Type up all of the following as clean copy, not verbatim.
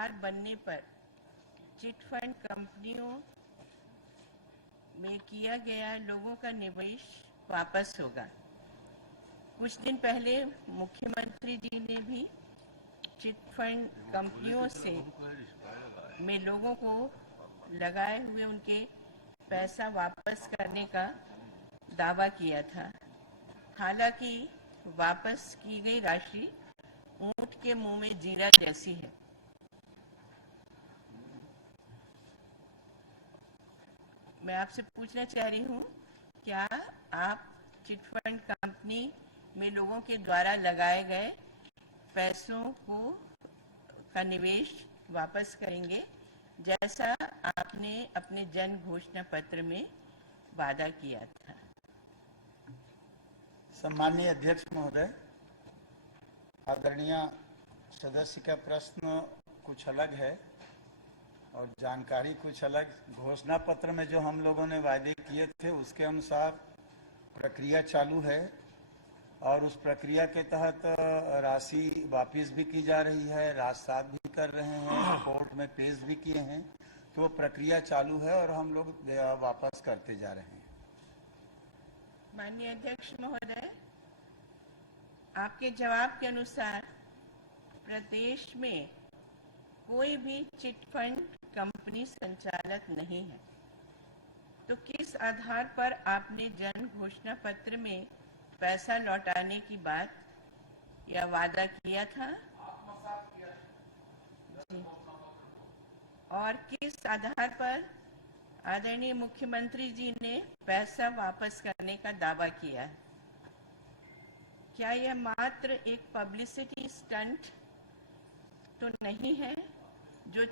सरकार बनने पर चिट फंड कंपनियों में किया गया लोगों का निवेश वापस होगा। कुछ दिन पहले मुख्यमंत्री जी ने भी चिट फंड कंपनियों से में लोगों को लगाए हुए उनके पैसा वापस करने का दावा किया था। हालांकि वापस की गई राशि ऊंट के मुंह में जीरा जैसी है। मैं आपसे पूछना चाह रही हूँ, क्या आप चिट फंड कंपनी में लोगों के द्वारा लगाए गए पैसों का निवेश वापस करेंगे, जैसा आपने अपने जन घोषणा पत्र में वादा किया था? सम्माननीय अध्यक्ष महोदय, आदरणीय सदस्य का प्रश्न कुछ अलग है और जानकारी कुछ अलग। घोषणा पत्र में जो हम लोगों ने वायदे किए थे उसके अनुसार प्रक्रिया चालू है और उस प्रक्रिया के तहत राशि वापस भी की जा रही है, राजसात भी कर रहे हैं, कोर्ट में पेश भी किए हैं। तो प्रक्रिया चालू है और हम लोग वापस करते जा रहे हैं। माननीय अध्यक्ष महोदय, आपके जवाब के अनुसार प्रदेश में कोई भी चिट फंड कंपनी संचालित नहीं है, तो किस आधार पर आपने जन घोषणा पत्र में पैसा लौटाने की बात या वादा किया था? जी। और किस आधार पर आदरणीय मुख्यमंत्री जी ने पैसा वापस करने का दावा किया है? क्या यह मात्र एक पब्लिसिटी स्टंट तो नहीं है जो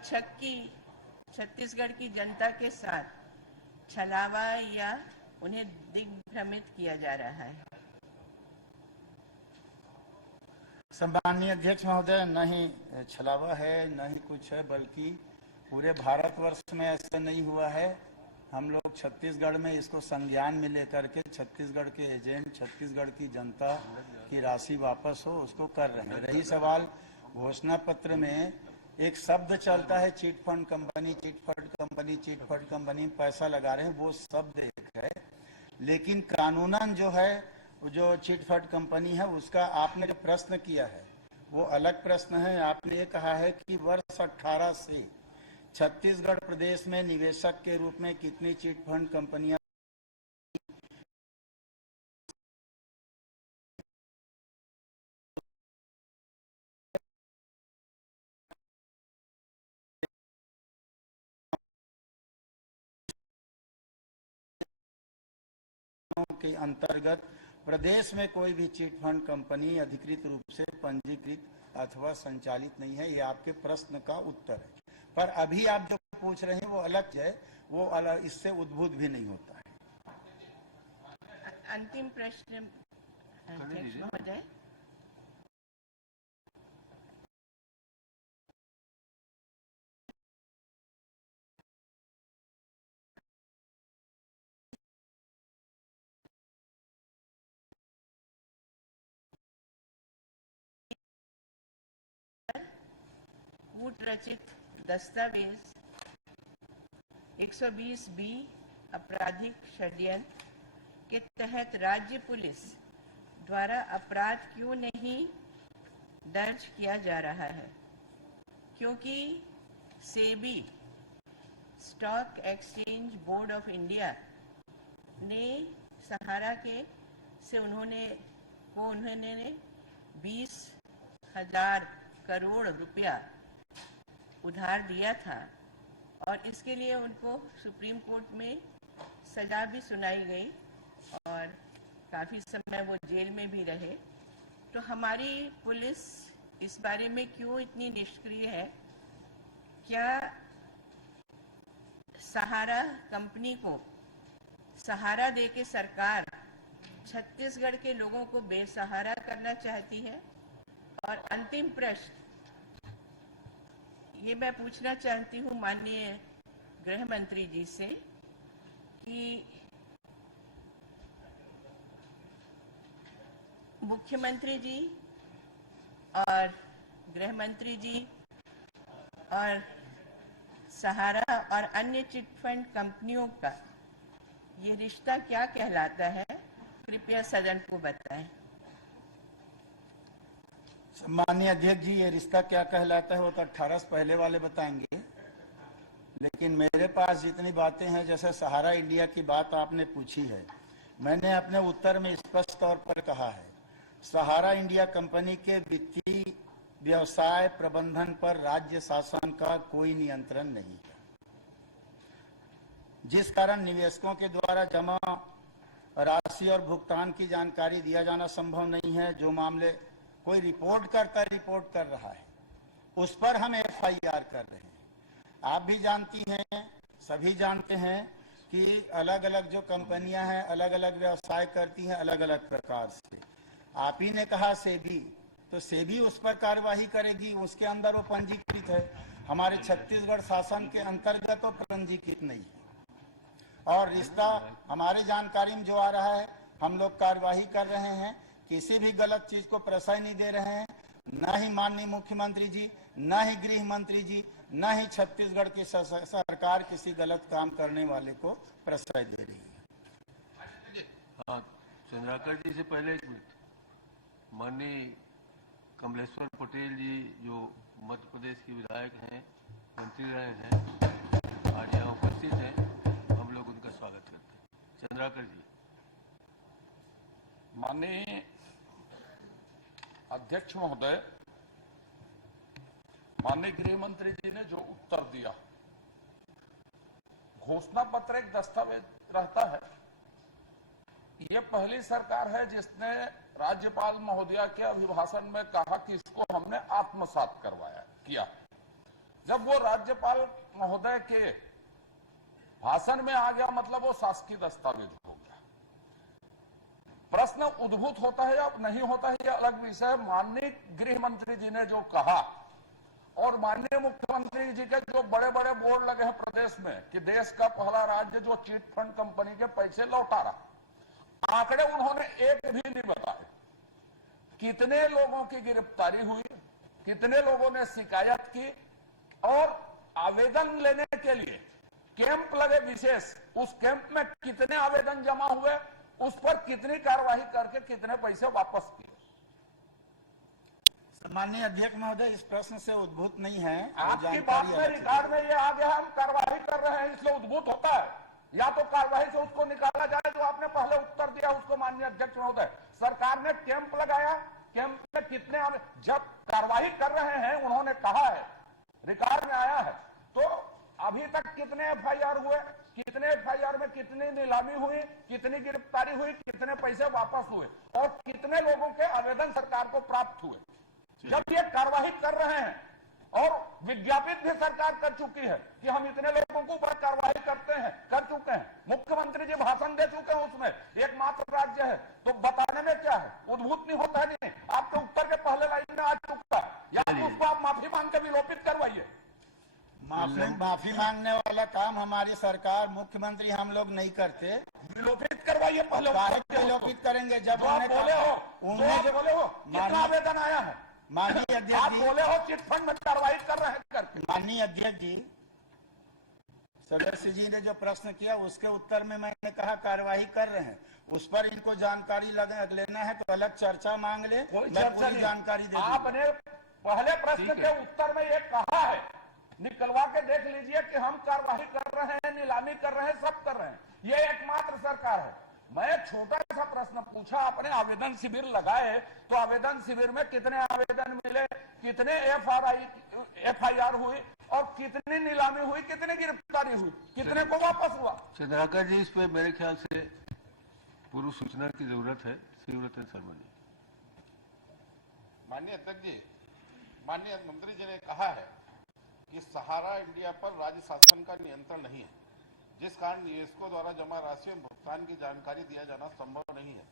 छत्तीसगढ़ की जनता के साथ छलावा या उन्हें दिग्भ्रमित किया जा रहा है? सम्माननीय अध्यक्ष महोदय, न ही छलावा है न ही कुछ है, बल्कि पूरे भारतवर्ष में ऐसा नहीं हुआ है। हम लोग छत्तीसगढ़ में इसको संज्ञान में लेकर के छत्तीसगढ़ के एजेंट, छत्तीसगढ़ की जनता की राशि वापस हो उसको कर रहे हैं। रही सवाल घोषणा पत्र में एक शब्द चलता है chit fund company, chit fund company, chit fund company पैसा लगा रहे हैं, वो शब्द एक है, लेकिन कानूनन जो है जो चिट फंड कंपनी है उसका आपने जो प्रश्न किया है वो अलग प्रश्न है। आपने ये कहा है कि वर्ष 18 से छत्तीसगढ़ प्रदेश में निवेशक के रूप में कितनी चिट फंड कंपनियां के अंतर्गत प्रदेश में कोई भी चिट फंड कंपनी अधिकृत रूप से पंजीकृत अथवा संचालित नहीं है। ये आपके प्रश्न का उत्तर है, पर अभी आप जो पूछ रहे हैं वो अलग है, वो अलग, इससे उद्भूत भी नहीं होता है। अंतिम प्रश्न अध्यक्ष महोदय, कूट रचित दस्तावेज 120B आपराधिक षड्यंत्र के तहत राज्य पुलिस द्वारा अपराध क्यों नहीं दर्ज किया जा रहा है? क्योंकि SEBI, stock exchange board of India ने सहारा के से उन्होंने 20,000 करोड़ रुपया उधार दिया था और इसके लिए उनको सुप्रीम कोर्ट में सजा भी सुनाई गई और काफ़ी समय वो जेल में भी रहे। तो हमारी पुलिस इस बारे में क्यों इतनी निष्क्रिय है? क्या सहारा कंपनी को सहारा देके सरकार छत्तीसगढ़ के लोगों को बेसहारा करना चाहती है? और अंतिम प्रश्न ये मैं पूछना चाहती हूँ माननीय गृह मंत्री जी से कि मुख्यमंत्री जी और गृह मंत्री जी और सहारा और अन्य चिट फंड कंपनियों का ये रिश्ता क्या कहलाता है, कृपया सदन को बताएं। सम्मानीय अध्यक्ष जी, ये रिश्ता क्या कहलाता है वो तो 18 से पहले वाले बताएंगे, लेकिन मेरे पास जितनी बातें हैं, जैसे सहारा इंडिया की बात आपने पूछी है, मैंने अपने उत्तर में स्पष्ट तौर पर कहा है, सहारा इंडिया कंपनी के वित्तीय व्यवसाय प्रबंधन पर राज्य शासन का कोई नियंत्रण नहीं है, जिस कारण निवेशकों के द्वारा जमा राशि और भुगतान की जानकारी दिया जाना संभव नहीं है। जो मामले कोई रिपोर्ट कर रहा है, उस पर हम FIR कर रहे हैं। आप भी जानती हैं, सभी जानते हैं कि अलग अलग जो कंपनियां हैं अलग अलग व्यवसाय करती हैं अलग अलग प्रकार से। आप ही ने कहा सेबी, तो सेबी उस पर कार्यवाही करेगी, उसके अंदर वो पंजीकृत है। हमारे छत्तीसगढ़ शासन के अंतर्गत वो पंजीकृत नहीं है। और रिश्ता हमारी जानकारी में जो आ रहा है, हम लोग कार्यवाही कर रहे हैं, किसी भी गलत चीज को प्रश्रय नहीं दे रहे हैं। न ही माननीय मुख्यमंत्री जी, न ही गृह मंत्री जी, न ही छत्तीसगढ़ की सरकार किसी गलत काम करने वाले को प्रश्रय दे रही है। हाँ, चंद्राकर जी से पहले एक मिनट, माननीय कमलेश्वर पटेल जी जो मध्य प्रदेश के विधायक हैं, मंत्री रहे हैं, आज यहाँ उपस्थित हैं, हम लोग उनका स्वागत करते हैं। चंद्राकर जी। माननीय अध्यक्ष महोदय, माननीय गृह मंत्री जी ने जो उत्तर दिया, घोषणा पत्र एक दस्तावेज रहता है। ये पहली सरकार है जिसने राज्यपाल महोदया के अभिभाषण में कहा कि इसको हमने आत्मसात किया। जब वो राज्यपाल महोदय के भाषण में आ गया, मतलब वो शासकीय दस्तावेज हो गया। प्रश्न उद्भूत होता है या नहीं होता है, यह अलग विषय है। माननीय गृह मंत्री जी ने जो कहा और माननीय मुख्यमंत्री जी के जो बड़े बड़े बोर्ड लगे हैं प्रदेश में कि देश का पहला राज्य जो चिट फंड कंपनी के पैसे लौटा रहा, आंकड़े उन्होंने एक भी नहीं बताए। कितने लोगों की गिरफ्तारी हुई, कितने लोगों ने शिकायत की, और आवेदन लेने के लिए कैंप लगे विशेष, उस कैंप में कितने आवेदन जमा हुए, उस पर कितनी कार्रवाई करके कितने पैसे वापस किए। माननीय अध्यक्ष महोदय, इस प्रश्न से उद्भूत नहीं है। आपकी बात में रिकॉर्ड में ये आ गया, हम कार्रवाई कर रहे हैं, इसलिए उद्भूत होता है। या तो कार्रवाई से उसको निकाला जाए जो आपने पहले उत्तर दिया उसको। माननीय अध्यक्ष महोदय, सरकार ने कैंप लगाया, कैंप में कितने जब कार्रवाई कर रहे हैं, उन्होंने कहा है, रिकॉर्ड में आया है, तो अभी तक कितने FIR हुए, कितने FIR में कितनी नीलामी हुई, कितनी गिरफ्तारी हुई, कितने पैसे वापस हुए, और कितने लोगों के आवेदन सरकार को प्राप्त हुए। जब ये कार्रवाई कर रहे हैं और विज्ञापित भी सरकार कर चुकी है कि हम इतने लोगों के ऊपर कार्रवाई कर चुके हैं, मुख्यमंत्री जी भाषण दे चुके हैं, उसमें एकमात्र राज्य है, तो बताने में क्या है, उद्भूत नहीं होता है। नहीं, आपके उत्तर के पहले लाइन में आ चुका है, या तो उसको आप माफी मांग के विलोपित करवाइए। माफी मांगने वाला काम हमारी सरकार, मुख्यमंत्री हम लोग नहीं करते। विलोपित करवाइए पहले। विलोपित करेंगे जब आप बोले हो कितना आवेदन आया है। माननीय अध्यक्ष आप जी, बोले हो चिट फंड में कार्रवाई कर रहे हैं करके। माननीय अध्यक्ष जी, सदस्य जी ने जो प्रश्न किया उसके उत्तर में मैंने कहा कार्रवाई कर रहे हैं, उस पर इनको जानकारी लेना है तो अलग चर्चा मांग ले, मैं पूरी जानकारी दे दूंगा। आपने पहले प्रश्न के उत्तर में ये कहा है, निकलवा के देख लीजिए कि हम कार्रवाई कर रहे हैं, नीलामी कर रहे हैं, सब कर रहे हैं। ये एकमात्र सरकार है। मैं छोटा सा प्रश्न पूछा, आपने आवेदन शिविर लगाए, तो आवेदन शिविर में कितने आवेदन मिले, कितने FIR हुई, और कितनी नीलामी हुई, कितनी गिरफ्तारी हुई, कितने को वापस हुआ। चंद्राकर जी, इस पे मेरे ख्याल से पूर्व सूचना की जरूरत है। शिवरतन शर्मा जी। माननीय अध्यक्ष जी, माननीय मंत्री जी ने कहा है कि सहारा इंडिया पर राज्य शासन का नियंत्रण नहीं है, जिस कारण निवेशकों द्वारा जमा राशि और भुगतान की जानकारी दिया जाना संभव नहीं है।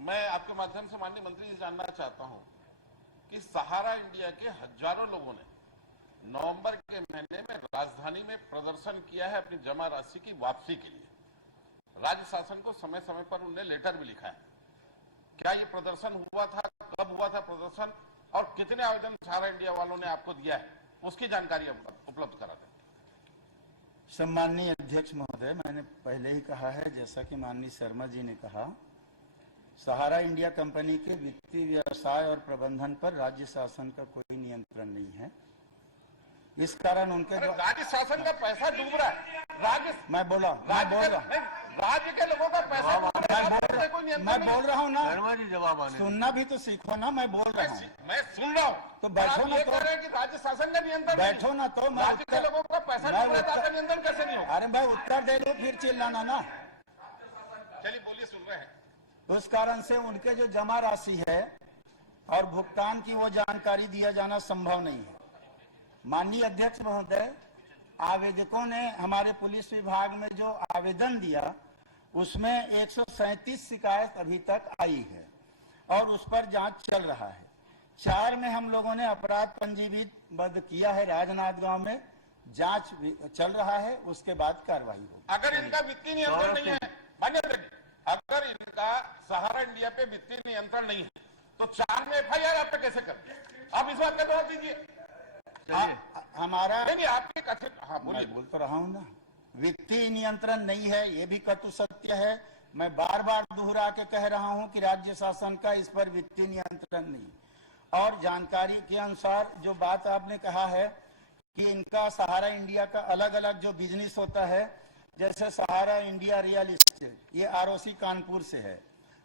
मैं आपके माध्यम से माननीय मंत्री जी जानना चाहता हूं कि सहारा इंडिया के हजारों लोगों ने नवंबर के महीने में राजधानी में प्रदर्शन किया है अपनी जमा राशि की वापसी के लिए। राज्य शासन को समय समय पर उन्होंने लेटर भी लिखा है। क्या ये प्रदर्शन हुआ था, कब हुआ था प्रदर्शन, और कितने आवेदन सहारा इंडिया वालों ने आपको दिया है, उसकी जानकारी उपलब्ध करा दें। सम्माननीय अध्यक्ष महोदय, मैंने पहले ही कहा है, जैसा कि माननीय शर्मा जी ने कहा, सहारा इंडिया कंपनी के वित्तीय व्यवसाय और प्रबंधन पर राज्य शासन का कोई नियंत्रण नहीं है। इस कारण उनके जो राज्य शासन का पैसा डूब रहा है, मैं बोल रहा हूँ राज्य के लोगों का पैसा डूब रहा है, मैं बोल रहा हूँ ना, शर्मा जी जवाब आने सुनना भी तो सीखो ना, मैं बोल रहा हूँ। मैं सुन रहा हूँ, तो बैठो ना, तो कि राज्य शासन का नियंत्रण बैठो ना, तो मैं राज्य के लोगों का पैसा डूब रहा है, आपका नियंत्रण कैसे नहीं होगा? अरे मैं उत्तर दे लूं फिर चिल्लाना ना। चलिए बोलिए, सुन रहे हैं। उस कारण से उनके जो जमा राशि है और भुगतान की वो जानकारी दिया जाना संभव नहीं है। माननीय अध्यक्ष महोदय, आवेदकों ने हमारे पुलिस विभाग में जो आवेदन दिया उसमें 137 शिकायत अभी तक आई है और उस पर जांच चल रहा है। 4 में हम लोगों ने अपराध पंजीबद्ध किया है, राजनांदगांव में जांच चल रहा है, उसके बाद कार्रवाई होगी। अगर इनका वित्तीय नियंत्रण नहीं है, मान्य अध्यक्ष, अगर इनका सहारा इंडिया पे वित्तीय नियंत्रण नहीं है तो 4 में FIR आप पे कैसे कर? आप इस बात का जवाब दीजिए। हमारा नहीं, आपके कथित, हाँ बोलिए। मैं बोल तो रहा हूं ना, वित्तीय नियंत्रण नहीं है, ये भी कटु सत्य है। मैं बार बार दोहरा के कह रहा हूं कि राज्य शासन का इस पर वित्तीय नियंत्रण नहीं। और जानकारी के अनुसार जो बात आपने कहा है कि इनका सहारा इंडिया का अलग अलग जो बिजनेस होता है, जैसे सहारा इंडिया रियल एस्टेट, ये ROC कानपुर से है।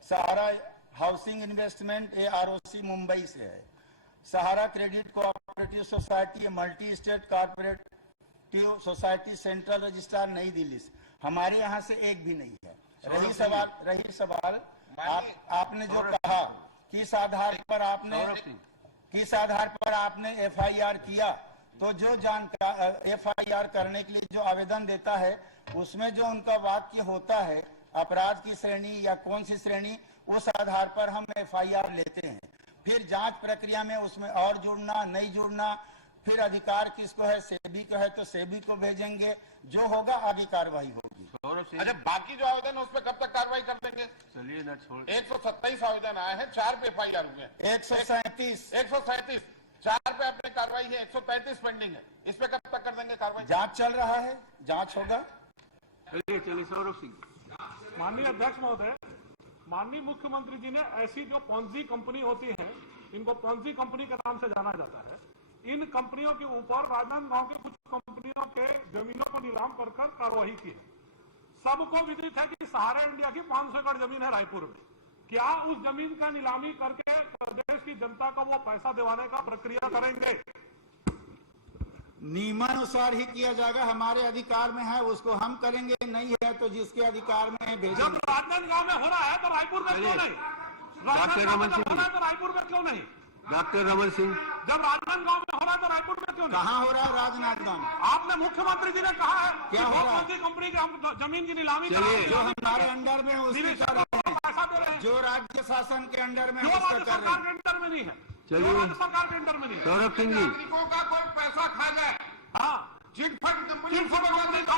सहारा हाउसिंग इन्वेस्टमेंट, ये ROC मुंबई से है। Sahara credit cooperative society, multi state cooperative society, central registrar नई दिल्ली से। हमारे यहाँ से एक भी नहीं है। रही सवाल आपने जो कहा किस आधार पर आपने FIR किया, तो जो FIR करने के लिए जो आवेदन देता है उसमें जो उनका वाक्य होता है अपराध की श्रेणी या कौन सी श्रेणी, उस आधार पर हम FIR लेते हैं। फिर जांच प्रक्रिया में उसमें और जुड़ना नहीं जुड़ना, फिर अधिकार किसको है, सेबी को है तो सेबी को भेजेंगे, जो होगा आगे कार्रवाई होगी। अच्छा, बाकी जो आवेदन है उस पर कब तक कार्रवाई कर देंगे? चलिए ना छोड़। 127 आवेदन आए हैं, 4 पे FIR हुए हैं। 137 4 पे आपने कार्रवाई है, 133 पेंडिंग है। इस पे कब तक कर देंगे कार्रवाई? जांच चल रहा है, जांच होगा। चलिए सौरभ सिंह। माननीय अध्यक्ष महोदय, माननीय मुख्यमंत्री जी ने ऐसी जो पॉन्जी कंपनी होती है, इनको पॉन्जी कंपनी के नाम से जाना जाता है, इन कंपनियों के ऊपर राजनांदगांव की कुछ कंपनियों के जमीनों को नीलाम कर कार्रवाई की है। सबको विदित है कि सहारा इंडिया की 500 एकड़ जमीन है रायपुर में। क्या उस जमीन का नीलामी करके प्रदेश की जनता को वो पैसा दिवाने का प्रक्रिया करेंगे? नियमानुसार ही किया जाएगा, हमारे अधिकार में है उसको हम करेंगे, नहीं है तो जिसके अधिकार में है भेजेंगे। जब राजनांदगांव में हो रहा है तो रायपुर में क्यों नहीं? राजनांदगांव में हो रहा है तो रायपुर में क्यों नहीं? डॉक्टर रमन सिंह। जब राजनांदगांव में हो रहा है तो रायपुर में क्यों नहीं? कहाँ हो रहा है राजनांदगांव में? आपने मुख्यमंत्री जी ने कहा है क्या हो रहा है? कंपनी की हम जमीन की नीलामी जो हमारे अंडर में उसी कर रहे हैं, पैसा दे रहे हैं, जो राज्य शासन के अंडर में जो उसका राज्य कर रहे सरकार हैं। के अंडर में नहीं है, चलिए। जो राज्य सरकार के अंडर में नहीं है। सौरभ सिंह जी। का कोई पैसा खा जाए, हाँ, chit fund company chit fund company खा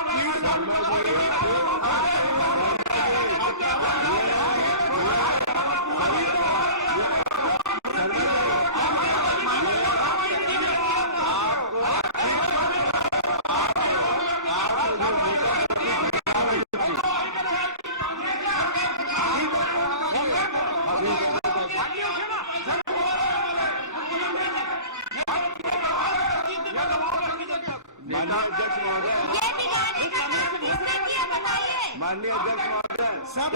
माननीय अध्यक्ष महोदय, सब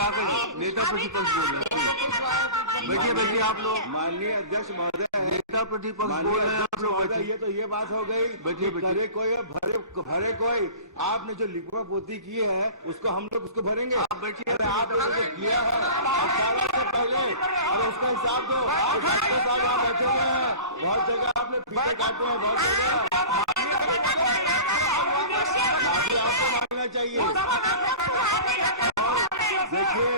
आप लोग नेता प्रतिपक्ष बोल रहे हैं। बैठिए आप लोग। माननीय अध्यक्ष महोदय, नेता प्रतिपक्ष बोल रहे हैं आप लोग। ये तो ये बात हो गई। बैठिए करे कोई भरे कोई। आपने जो लिखवा पोती की है उसको हम लोग उसको भरेंगे। आप बैठिए। आपने जो किया है से पहले उसका हिसाब दो। आप बैठे हुए हैं, बहुत जगह आपने पीछे काटे हैं, बहुत जगह आपको देना चाहिए। देखिए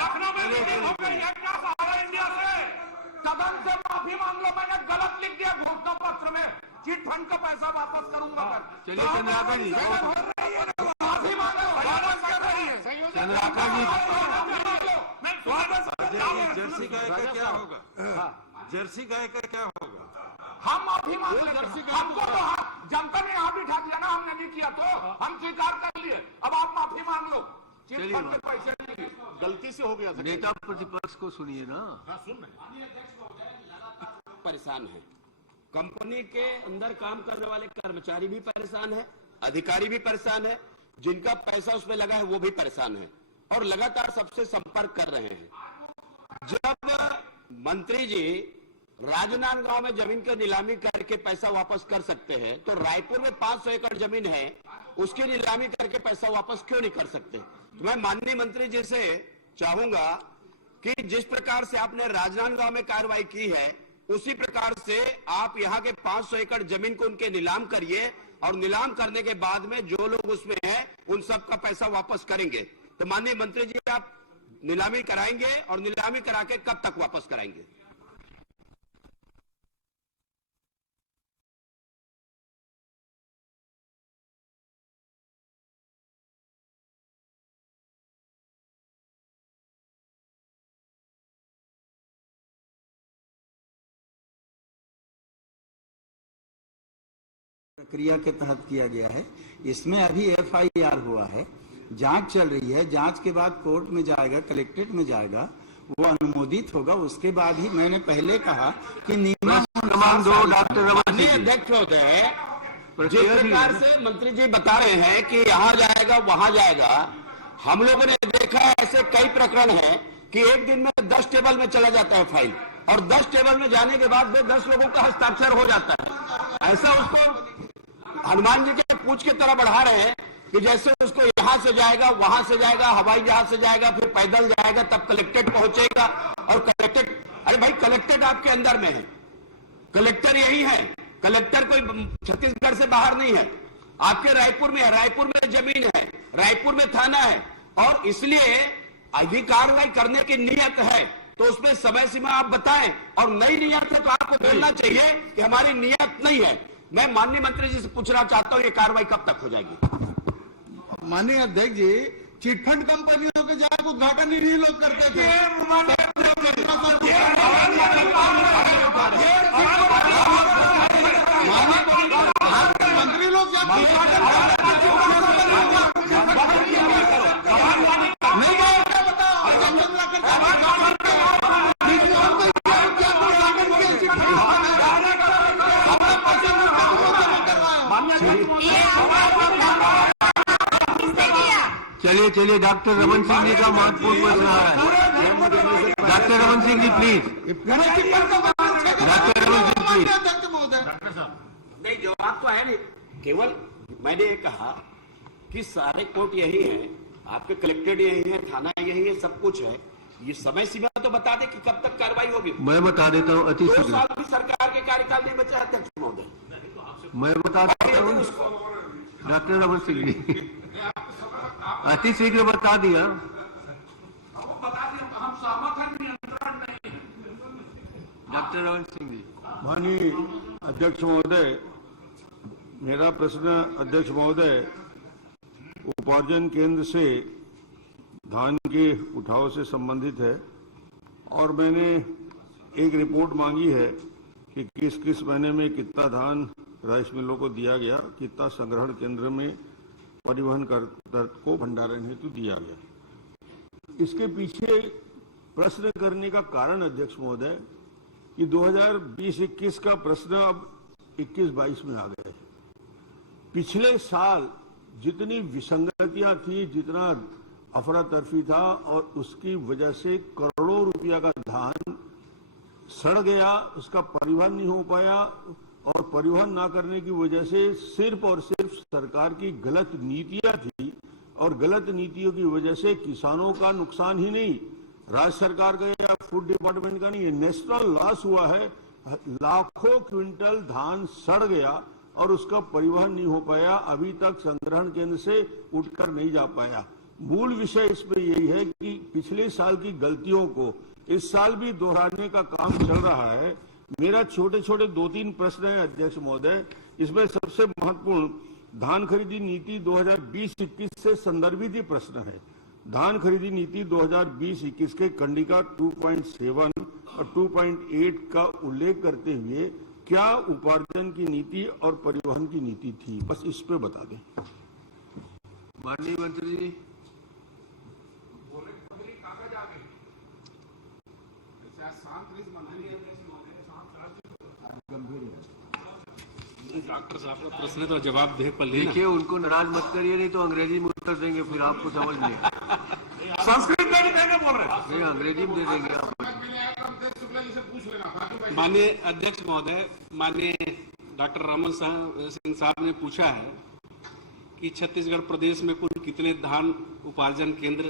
लखनऊ में मीटिंग हो गई है क्या सहारा इंडिया से? सदन से माफी मांग लो, मैंने गलत लिख दिया घोषणा पत्र में, चिट फंड का पैसा वापस करूंगा मैं। चलिए चंद्राकर जी, माफी मांगो, चंद्राकर जी, जर्सी गाय का क्या होगा? जर्सी गाय का क्या होगा? हम माफी मांग लेंगे। हमको तो जनता ने यहाँ बिठा दिया ना, हमने नहीं किया तो हम स्वीकार कर लिए। अब आप माफी मांग लो, चिट फंड के पैसे नहीं, गलती से हो गया। नेता प्रतिपक्ष को सुनिए ना। परेशान है, कंपनी के अंदर काम करने वाले कर्मचारी भी परेशान है, अधिकारी भी परेशान है, जिनका पैसा उसमें लगा है वो भी परेशान है और लगातार सबसे संपर्क कर रहे हैं। जब मंत्री जी राजनांदगांव में जमीन की नीलामी करके पैसा वापस कर सकते हैं तो रायपुर में 500 एकड़ जमीन है, उसकी नीलामी करके पैसा वापस क्यों नहीं कर सकते? तो मैं माननीय मंत्री जी से चाहूंगा कि जिस प्रकार से आपने राजनांदगांव में कार्रवाई की है उसी प्रकार से आप यहाँ के 500 एकड़ जमीन को उनके नीलाम करिए और नीलाम करने के बाद में जो लोग उसमें हैं उन सब का पैसा वापस करेंगे। तो माननीय मंत्री जी आप नीलामी कराएंगे और नीलामी करा के कब तक वापस कराएंगे? प्रक्रिया के तहत किया गया है। इसमें अभी FIR हुआ है, जांच चल रही है, जांच के बाद कोर्ट में जाएगा, कलेक्ट्रेट में जाएगा, वो अनुमोदित होगा। उसके बाद ही मैंने पहले कहा कि माननीय अध्यक्ष महोदय, जिस प्रकार से मंत्री जी बता रहे हैं कि यहाँ जाएगा वहां जाएगा, हम लोगों ने देखा है ऐसे कई प्रकरण हैं कि एक दिन में 10 टेबल में चला जाता है फाइल और 10 टेबल में जाने के बाद 10 लोगों का हस्ताक्षर हो जाता है। ऐसा उसको हनुमान जी के पूछ की तरह बढ़ा रहे हैं कि जैसे उसको यहां से जाएगा, वहां से जाएगा, हवाई जहाज से जाएगा, फिर पैदल जाएगा, तब कलेक्ट्रेट पहुंचेगा और कलेक्ट्रेट, अरे भाई कलेक्ट्रेट आपके अंदर में है, कलेक्टर यही है, कलेक्टर कोई छत्तीसगढ़ से बाहर नहीं है, आपके रायपुर में है, रायपुर में जमीन है, रायपुर में थाना है और इसलिए अभी कार्रवाई करने की नीयत है तो उसमें समय सीमा आप बताएं और नई नियत है तो आपको बोलना चाहिए कि हमारी नियत नहीं है। मैं माननीय मंत्री जी से पूछना चाहता हूं ये कार्रवाई कब तक हो जाएगी? माननीय अध्यक्ष जी, चिटफंड कंपनियों के जाकर उद्घाटन ही नहीं लोग करते थे। मंत्री लोग चलिए चलिए, डॉक्टर रमन सिंह जी का महत्वपूर्ण प्रश्न आ रहा है। Doctor Raman Singh ji please, doctor Raman Singh please. नहीं, जवाब तो है नहीं, केवल मैंने ये कहा कि सारे कोर्ट यही है, आपके कलेक्ट्रेट यही है, थाना यही है, सब कुछ है, ये समय सीमा तो बता दे कि कब तक कार्रवाई होगी। मैं बता देता हूँ, अति 2 शीघ्र साल भी सरकार के कार्यकाल नहीं बचा अध्यक्ष महोदय। मैं बता देता हूँ डॉक्टर रमन सिंह जी, अति शीघ्र बता दिया। डॉक्टर रमन सिंह जी। माननीय अध्यक्ष महोदय, मेरा प्रश्न अध्यक्ष महोदय उपार्जन केंद्र से धान के उठाव से संबंधित है और मैंने एक रिपोर्ट मांगी है कि किस किस महीने में कितना धान राइस मिलों को दिया गया, कितना संग्रहण केंद्र में परिवहन को भंडारण हेतु दिया गया। इसके पीछे प्रश्न करने का कारण अध्यक्ष महोदय कि 2020-21 का प्रश्न अब 21-22 में आ गए। पिछले साल जितनी विसंगतियां थी, जितना अफरा तफरी था और उसकी वजह से करोड़ों रुपया का धान सड़ गया, उसका परिवहन नहीं हो पाया और परिवहन ना करने की वजह से सिर्फ और सिर्फ सरकार की गलत नीतियां थी और गलत नीतियों की वजह से किसानों का नुकसान ही नहीं, राज्य सरकार का या फूड डिपार्टमेंट का नहीं, ये नेशनल लॉस हुआ है। लाखों क्विंटल धान सड़ गया और उसका परिवहन नहीं हो पाया, अभी तक संग्रहण केंद्र से उठकर नहीं जा पाया। मूल विषय इसमें यही है कि पिछले साल की गलतियों को इस साल भी दोहराने का काम चल रहा है। मेरा छोटे छोटे 2-3 प्रश्न है अध्यक्ष महोदय। इसमें सबसे महत्वपूर्ण धान खरीदी नीति 2020-21 से संदर्भित ही प्रश्न है। धान खरीदी नीति 2020-21 के कंडिका 2.7 और 2.8 का उल्लेख करते हुए क्या उपार्जन की नीति और परिवहन की नीति थी, बस इस पे बता दें। माननीय मंत्री जी। डॉक्टर साहब का प्रश्न तो जवाब दे पर देखिए, उनको नाराज मत करिए, नहीं तो अंग्रेजी में उत्तर देंगे, फिर आपको समझ नहीं। संस्कृत में भी देंगे बोल रहे हैं। नहीं, अंग्रेजी में दे देंगे आप। माननीय अध्यक्ष महोदय, माननीय डॉक्टर रमन सिंह साहब ने पूछा है कि छत्तीसगढ़ प्रदेश में कुल कितने धान उपार्जन केंद्र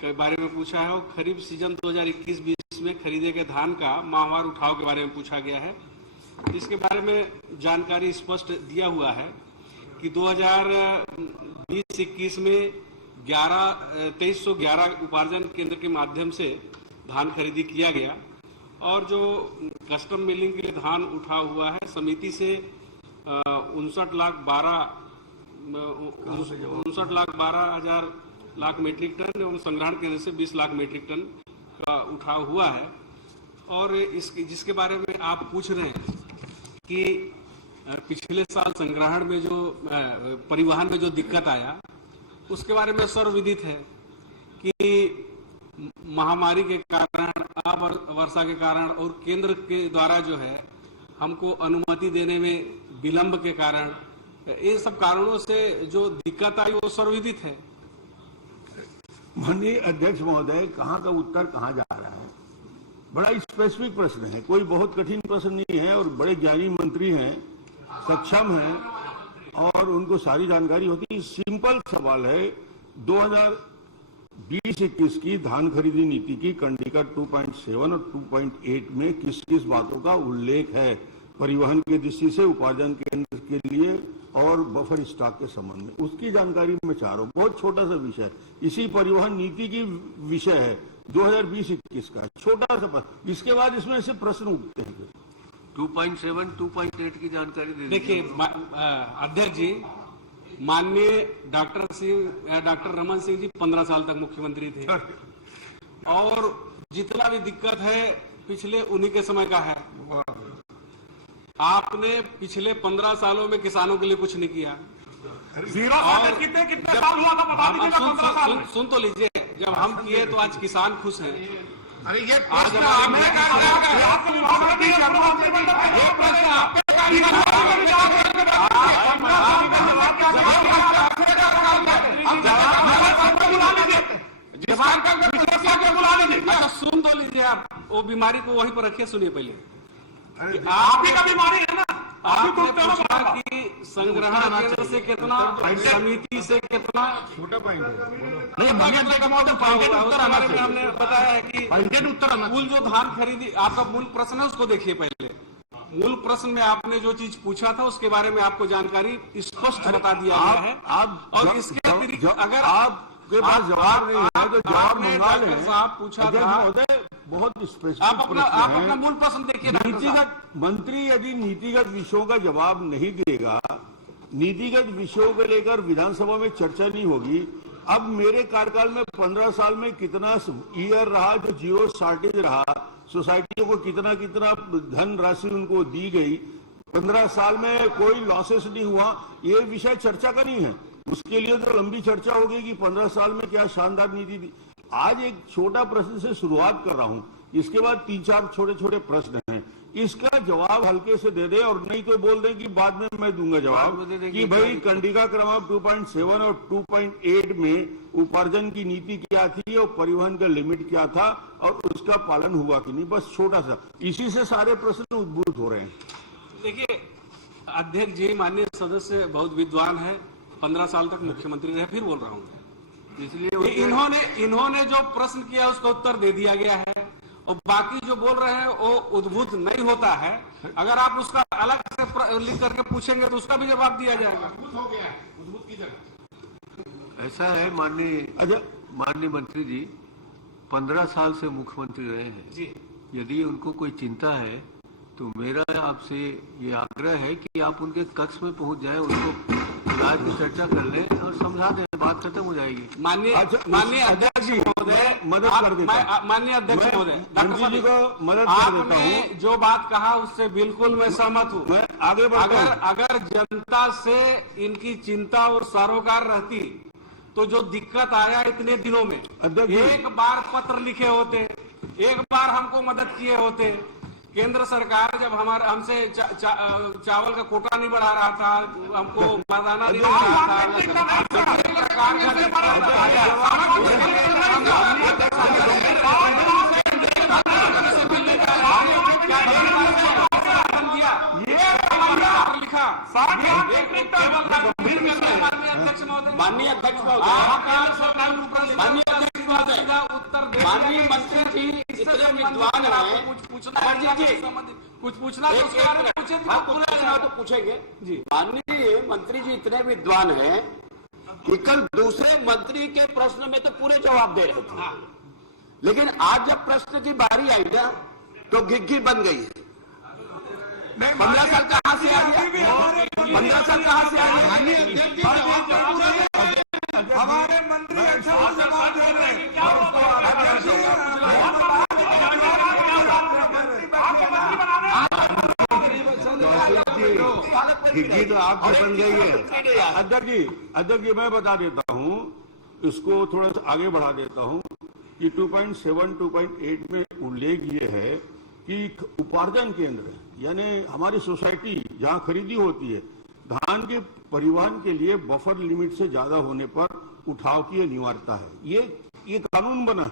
के बारे में पूछा है, और खरीफ सीजन 2021-20 में खरीदे गए धान का माहवार उठाव के बारे में पूछा गया है। इसके बारे में जानकारी स्पष्ट दिया हुआ है कि 2020-21 में 2311 उपार्जन केंद्र के माध्यम से धान खरीदी किया गया, और जो कस्टम मिलिंग के लिए धान उठा हुआ है समिति से 59,12,000 लाख मीट्रिक टन एवं संग्रहण केंद्र से 20 लाख मीट्रिक टन का उठाव हुआ है। और जिसके बारे में आप पूछ रहे हैं कि पिछले साल संग्रहण में जो परिवहन में जो दिक्कत आया, उसके बारे में सर्वविदित है कि महामारी के कारण, अवर्षा के कारण और केंद्र के द्वारा जो है हमको अनुमति देने में विलंब के कारण, इन सब कारणों से जो दिक्कत आई वो सर्वविदित है। माननीय अध्यक्ष महोदय, कहाँ का उत्तर कहाँ जा रहा है? बड़ा स्पेसिफिक प्रश्न है, कोई बहुत कठिन प्रश्न नहीं है, और बड़े ज्ञानी मंत्री हैं, सक्षम हैं और उनको सारी जानकारी होती है। सिंपल सवाल है, 2020-21 की धान खरीदी नीति की कंडिका 2.7 और 2.8 में किस किस बातों का उल्लेख है परिवहन की दृष्टि से, उपार्जन केंद्र के लिए और बफर स्टॉक के संबंध में, उसकी जानकारी मैं चाह रहा हूँ। बहुत छोटा सा विषय, इसी परिवहन नीति की विषय है 2020-21 का, छोटा सा। इसके बाद इसमें से प्रश्न उठते हैं। 2.7, 2.8 की जानकारी दे देखिए अध्यक्ष जी, माननीय डॉक्टर रमन सिंह जी 15 साल तक मुख्यमंत्री थे, और जितना भी दिक्कत है पिछले उन्हीं के समय का है। आपने पिछले 15 सालों में किसानों के लिए कुछ नहीं किया। कितने साल हुआ था बता दीजिएगा। सुन तो लीजिए, जब हम किए तो आज किसान खुश हैं। अरे ये आज सुन तो लीजिए आप, वो बीमारी को वहीं पर रखिए, सुनिए पहले। आप ही का बीमारी है ना, आपने पूछा कि संग्रहण केंद्र से कितना, समिति से कितना, छोटा पॉइंट है। हमने बताया है कि कुल जो धान खरीदी, आपका मूल प्रश्न है उसको देखिए पहले। मूल प्रश्न में आपने जो चीज पूछा था उसके बारे में आपको जानकारी स्पष्ट बता दिया गया है। और इसके अतिरिक्त अगर आपके पास जवाब नहीं है तो जवाब मंगा लें। साहब पूछा था, बहुत स्पेसिफिक, आप अपना मूल प्रश्न देखिए। नीतिगत मंत्री यदि नीतिगत विषयों का जवाब नहीं देगा, नीतिगत विषयों को लेकर विधानसभा में चर्चा नहीं होगी। अब मेरे कार्यकाल में 15 साल में कितना ईयर रहा जो जीरो शॉर्टेज रहा, सोसाइटियों को कितना कितना धन राशि उनको दी गई, 15 साल में कोई लॉसेस नहीं हुआ, ये विषय चर्चा का नहीं है। उसके लिए तो लंबी चर्चा होगी कि 15 साल में क्या शानदार नीति दी। आज एक छोटा प्रश्न से शुरुआत कर रहा हूं, इसके बाद 3-4 छोटे छोटे प्रश्न हैं, इसका जवाब हल्के से दे दे, और नहीं तो बोल दें कि बाद में मैं दूंगा जवाब कि भाई कंडिका क्रमांक 2.7 और 2.8 में उपार्जन की नीति क्या थी और परिवहन का लिमिट क्या था और उसका पालन हुआ कि नहीं। बस छोटा सा, इसी से सारे प्रश्न उद्भूत हो रहे हैं। देखिए अध्यक्ष जी, माननीय सदस्य बहुत विद्वान है, 15 साल तक मुख्यमंत्री रहे, फिर बोल रहा हूँ, इसलिए इन्होंने जो प्रश्न किया उसका उत्तर दे दिया गया है। और बाकी जो बोल रहे हैं वो उद्भूत नहीं होता है। अगर आप उसका अलग से लिख करके पूछेंगे तो उसका भी जवाब दिया जाएगा। हो गया है उद्भूत की जगह। ऐसा है माननीय मंत्री जी 15 साल से मुख्यमंत्री रहे हैं जी। यदि उनको कोई चिंता है तो मेरा आपसे ये आग्रह है कि आप उनके कक्ष में पहुंच जाएं, उनको इलाज की चर्चा कर लें और समझा दें, बात खत्म हो जाएगी। माननीय अध्यक्ष महोदय, मदद कर देता हूं। माननीय अध्यक्ष महोदय, मंत्री जी को मदद कर देता हूं। आपने जो बात कहा उससे बिल्कुल मैं सहमत हूँ। मैं आगे बढ़ता हूं। अगर जनता से इनकी चिंता और सरोकार रहती तो जो दिक्कत आया इतने दिनों में, एक बार पत्र लिखे होते, एक बार हमको मदद किए होते। केंद्र सरकार जब हमसे चावल का कोटा नहीं बढ़ा रहा था, हमको बारदाना नहीं बढ़ा रहा माननीय अध्यक्ष महोदय, माननीय मंत्री जी इतने विद्वान हैं, कुछ पूछना तो पूछेंगे जी। माननीय मंत्री जी इतने विद्वान हैं कि कल दूसरे मंत्री के प्रश्न में तो पूरे जवाब दे रहे थे, लेकिन आज जब प्रश्न की बारी आई ना तो घिघी बन गई। 15 साल कहाँ से आ गया? 15 साल कहाँ से आ गया? हमारे मंत्री अच्छा जवाब दे रहे हैं। घिघी तो आपको बन गई है। अध्यक्ष जी मैं बता देता हूँ, इसको थोड़ा सा आगे बढ़ा देता हूँ कि 2.7 2.8 में उल्लेख ये है कि उपार्जन केंद्र यानी हमारी सोसाइटी जहाँ खरीदी होती है धान के परिवहन के लिए बफर लिमिट से ज्यादा होने पर उठाव की अनिवार्यता है। ये कानून बना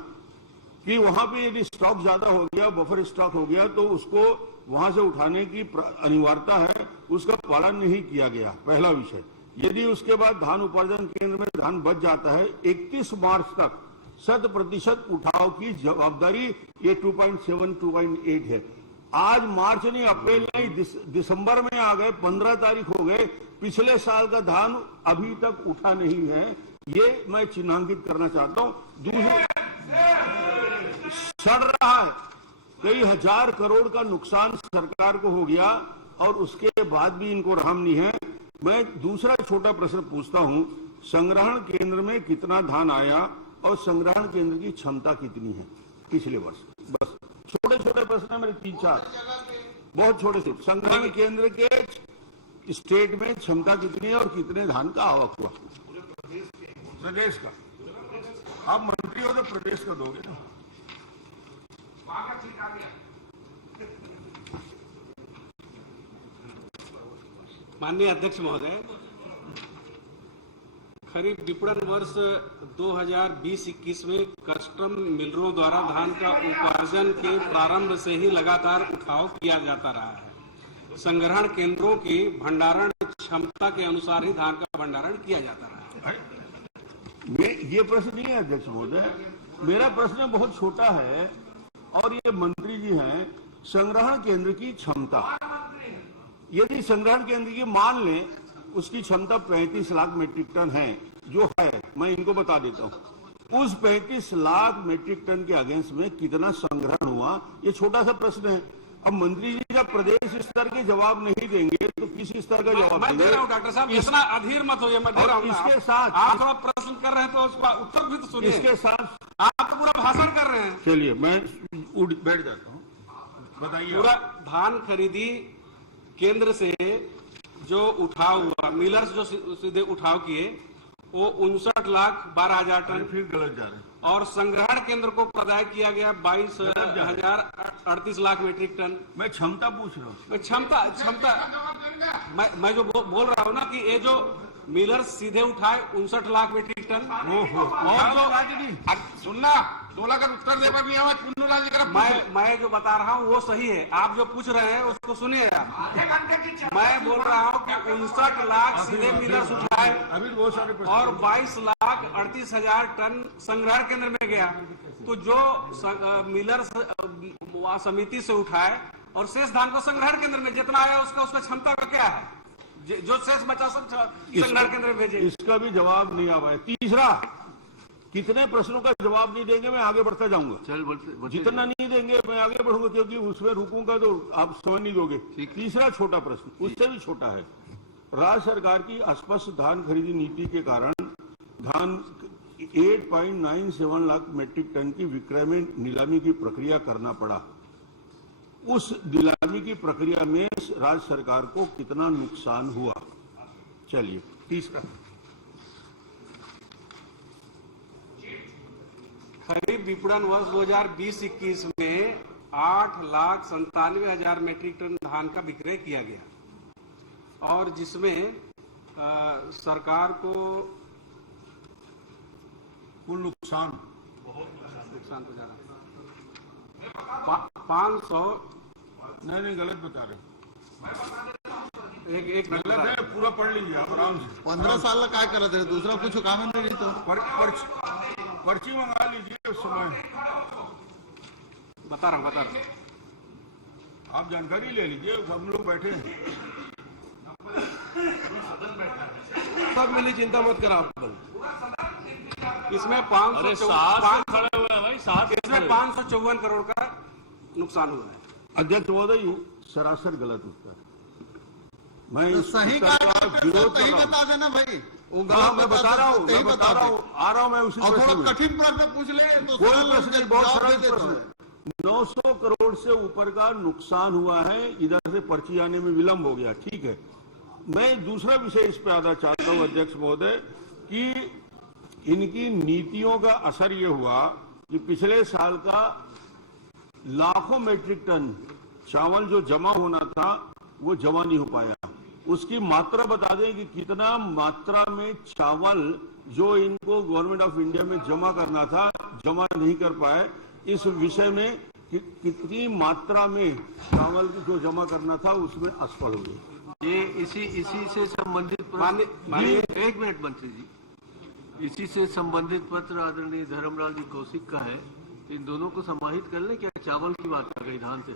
कि वहां पे यदि स्टॉक ज्यादा हो गया, बफर स्टॉक हो गया, तो उसको वहां से उठाने की अनिवार्यता है, उसका पालन नहीं किया गया। पहला विषय। यदि उसके बाद धान उपार्जन केंद्र में धान बच जाता है, 31 मार्च तक 100% उठाव की जवाबदारी ये 2.7 2.8 है। आज मार्च नहीं, अप्रैल नहीं, दिसंबर में आ गए, 15 तारीख हो गए, पिछले साल का धान अभी तक उठा नहीं है। ये मैं चिन्हांकित करना चाहता हूं। दूसरे सड़ रहा है, कई हजार करोड़ का नुकसान सरकार को हो गया और उसके बाद भी इनको राहम नहीं है। मैं दूसरा छोटा प्रश्न पूछता हूं, संग्रहण केंद्र में कितना धान आया और संग्रहण केंद्र की क्षमता कितनी है पिछले वर्ष? बस छोटे छोटे प्रश्न है मेरे, 3-4 बहुत छोटे से। संग्रहण केंद्र के स्टेट में क्षमता कितनी है और कितने धान का आवक हुआ? प्रदेश का। आप मंत्री हो तो प्रदेश का दोगे ना। माननीय अध्यक्ष महोदय, खरीफ विपणन वर्ष 2020-21 में कस्टम मिलरों द्वारा धान का उपार्जन के प्रारंभ से ही लगातार उठाव किया जाता रहा है। संग्रहण केंद्रों की भंडारण क्षमता के अनुसार ही धान का भंडारण किया जाता रहा है। ये प्रश्न नहीं है अध्यक्ष महोदय, मेरा प्रश्न बहुत छोटा है और ये मंत्री जी हैं। संग्रहण केंद्र की क्षमता, यदि संग्रहण केंद्र की मान लें उसकी क्षमता 35 लाख मीट्रिक टन है, जो है, मैं इनको बता देता हूं, उस 35 लाख मीट्रिक टन के अगेंस्ट में कितना संग्रहण हुआ, ये छोटा सा प्रश्न है। अब मंत्री जी जब प्रदेश स्तर के जवाब नहीं देंगे तो किस स्तर का जवाब देंगे? डॉक्टर साहब, इतना अधीर मत होइए, मैं दे रहा हूं। इसके साथ आप थोड़ा प्रश्न कर रहे हैं तो उसका उत्तर भी तो सुनिए। इसके साथ आप तो पूरा भाषण कर रहे हैं। चलिए मैं बैठ जाता हूँ, बताइए। पूरा धान खरीदी केंद्र से जो उठाव हुआ, मिलर्स जो सीधे उठाव किए वो 59,12,000 टन, फिर गलत जा रहे हैं। और संग्रहण केंद्र को प्रदाय किया गया 22,038 लाख मीट्रिक टन। मैं क्षमता पूछ रहा हूँ। क्षमता मैं जो बोल रहा हूँ ना कि ये जो मिलर्स सीधे उठाए 59 लाख मीट्रिक टन, और जो सुनना 2 लाख उत्तर दे पर भी मैं जो बता रहा हूँ वो सही है। आप जो पूछ रहे हैं उसको सुनिए। मैं बोल रहा हूँ कि 59 लाख सीधे मिलर्स उठाए अभी बहुत सारे और 22,38,000 टन संग्रहण केंद्र में गया। तो जो मिलर समिति से उठाए और शेष धान को संग्रहण केंद्र में जितना आया उसका क्षमता का क्या है, जो शेष बचा सब संग्रहण केंद्र में भेजे। इसका भी जवाब नहीं आ पाया। तीसरा, कितने प्रश्नों का जवाब नहीं देंगे मैं आगे बढ़ता जाऊंगा। चल जितना नहीं देंगे मैं आगे बढ़ूंगा, क्योंकि उसमें रुकूंगा तो आप समझ नहीं दोगे। तीसरा छोटा प्रश्न, उससे भी छोटा है। राज्य सरकार की अस्पष्ट धान खरीदी नीति के कारण धान 8.97 लाख मीट्रिक टन की विक्रय में नीलामी की प्रक्रिया करना पड़ा। उस नीलामी की प्रक्रिया में राज्य सरकार को कितना नुकसान हुआ? चलिए तीसरा, खरीफ विपणन वर्ष 2020-21 में 8,97,000 मीट्रिक टन धान का विक्रय किया गया और जिसमें सरकार को कुल नुकसान तो जा रहा 500 नहीं गलत बता रहे, एक गलत है, पूरा पढ़ लीजिए आप आराम से। 15 साल काय करत रहे, दूसरा कुछ काम नहीं तो पर्ची मंगा लीजिए उस समय। बता रहा हूँ आप जानकारी ले लीजिए, हम लोग बैठे हैं। सब मिली, चिंता मत करो आप। इसमें 554 करोड़ का नुकसान हुआ है। अध्यक्ष महोदय, सरासर गलत उत्तर। मैं सही का विरोध कर रहा हूं। बता देना भाई, वो मैं बता रहा हूँ, आ रहा हूँ मैं उसी थोड़ा कठिन प्रश्न पूछ ले तो कोई प्रश्न नहीं, बहुत सरल प्रश्न। 900 करोड़ से ऊपर का नुकसान हुआ है, इधर से पर्ची आने में विलंब हो गया, ठीक है। मैं दूसरा विषय इस पे आना चाहता हूं अध्यक्ष महोदय कि इनकी नीतियों का असर ये हुआ कि पिछले साल का लाखों मीट्रिक टन चावल जो जमा होना था वो जमा नहीं हो पाया। उसकी मात्रा बता दें कि कितना मात्रा में चावल जो इनको गवर्नमेंट ऑफ इंडिया में जमा करना था जमा नहीं कर पाए। इस विषय में कितनी मात्रा में चावल जो जमा करना था उसमें असफल हो गई। ये इसी से संबंधित एक मिनट मंत्री जी, इसी से संबंधित पत्र आदरणीय धर्मलाल जी कौशिक का है। इन दोनों को समाहित कर लें क्या? चावल की बात कर गई धान से।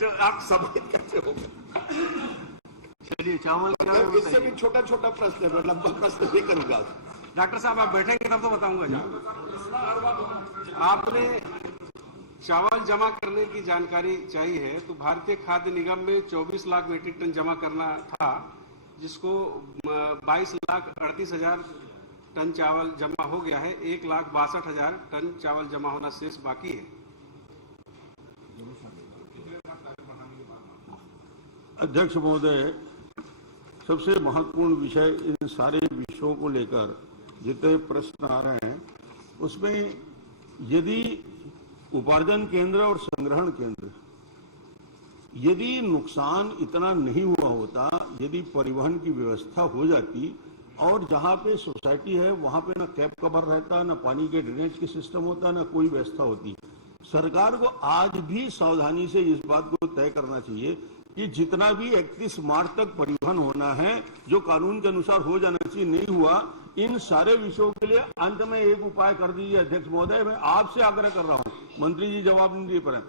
तो आप समाहित कैसे हो? चलिए चावल इससे भी छोटा प्रश्न है, लंबा प्रश्न नहीं करूंगा। डॉक्टर साहब आप बैठेंगे तब तो बताऊंगा। आपने चावल जमा करने की जानकारी चाहिए तो भारतीय खाद्य निगम में 24 लाख मीट्रिक टन जमा करना था, जिसको 22,38,000 टन चावल जमा हो गया है। 1,62,000 टन चावल जमा होना शेष बाकी है। अध्यक्ष महोदय, सबसे महत्वपूर्ण विषय, इन सारे विषयों को लेकर जितने प्रश्न आ रहे हैं उसमें यदि उपार्जन केंद्र और संग्रहण केंद्र, यदि नुकसान इतना नहीं हुआ होता, यदि परिवहन की व्यवस्था हो जाती और जहां पे सोसाइटी है वहां पे ना कैप कवर रहता, ना पानी के ड्रेनेज की सिस्टम होता, ना कोई व्यवस्था होती। सरकार को आज भी सावधानी से इस बात को तय करना चाहिए कि जितना भी 31 मार्च तक परिवहन होना है जो कानून के अनुसार हो जाना चाहिए, नहीं हुआ। इन सारे विषयों के लिए अंत में एक उपाय कर दीजिए अध्यक्ष महोदय। मैं आपसे आग्रह कर रहा हूं, मंत्री जी जवाब नहीं दे पा रहे।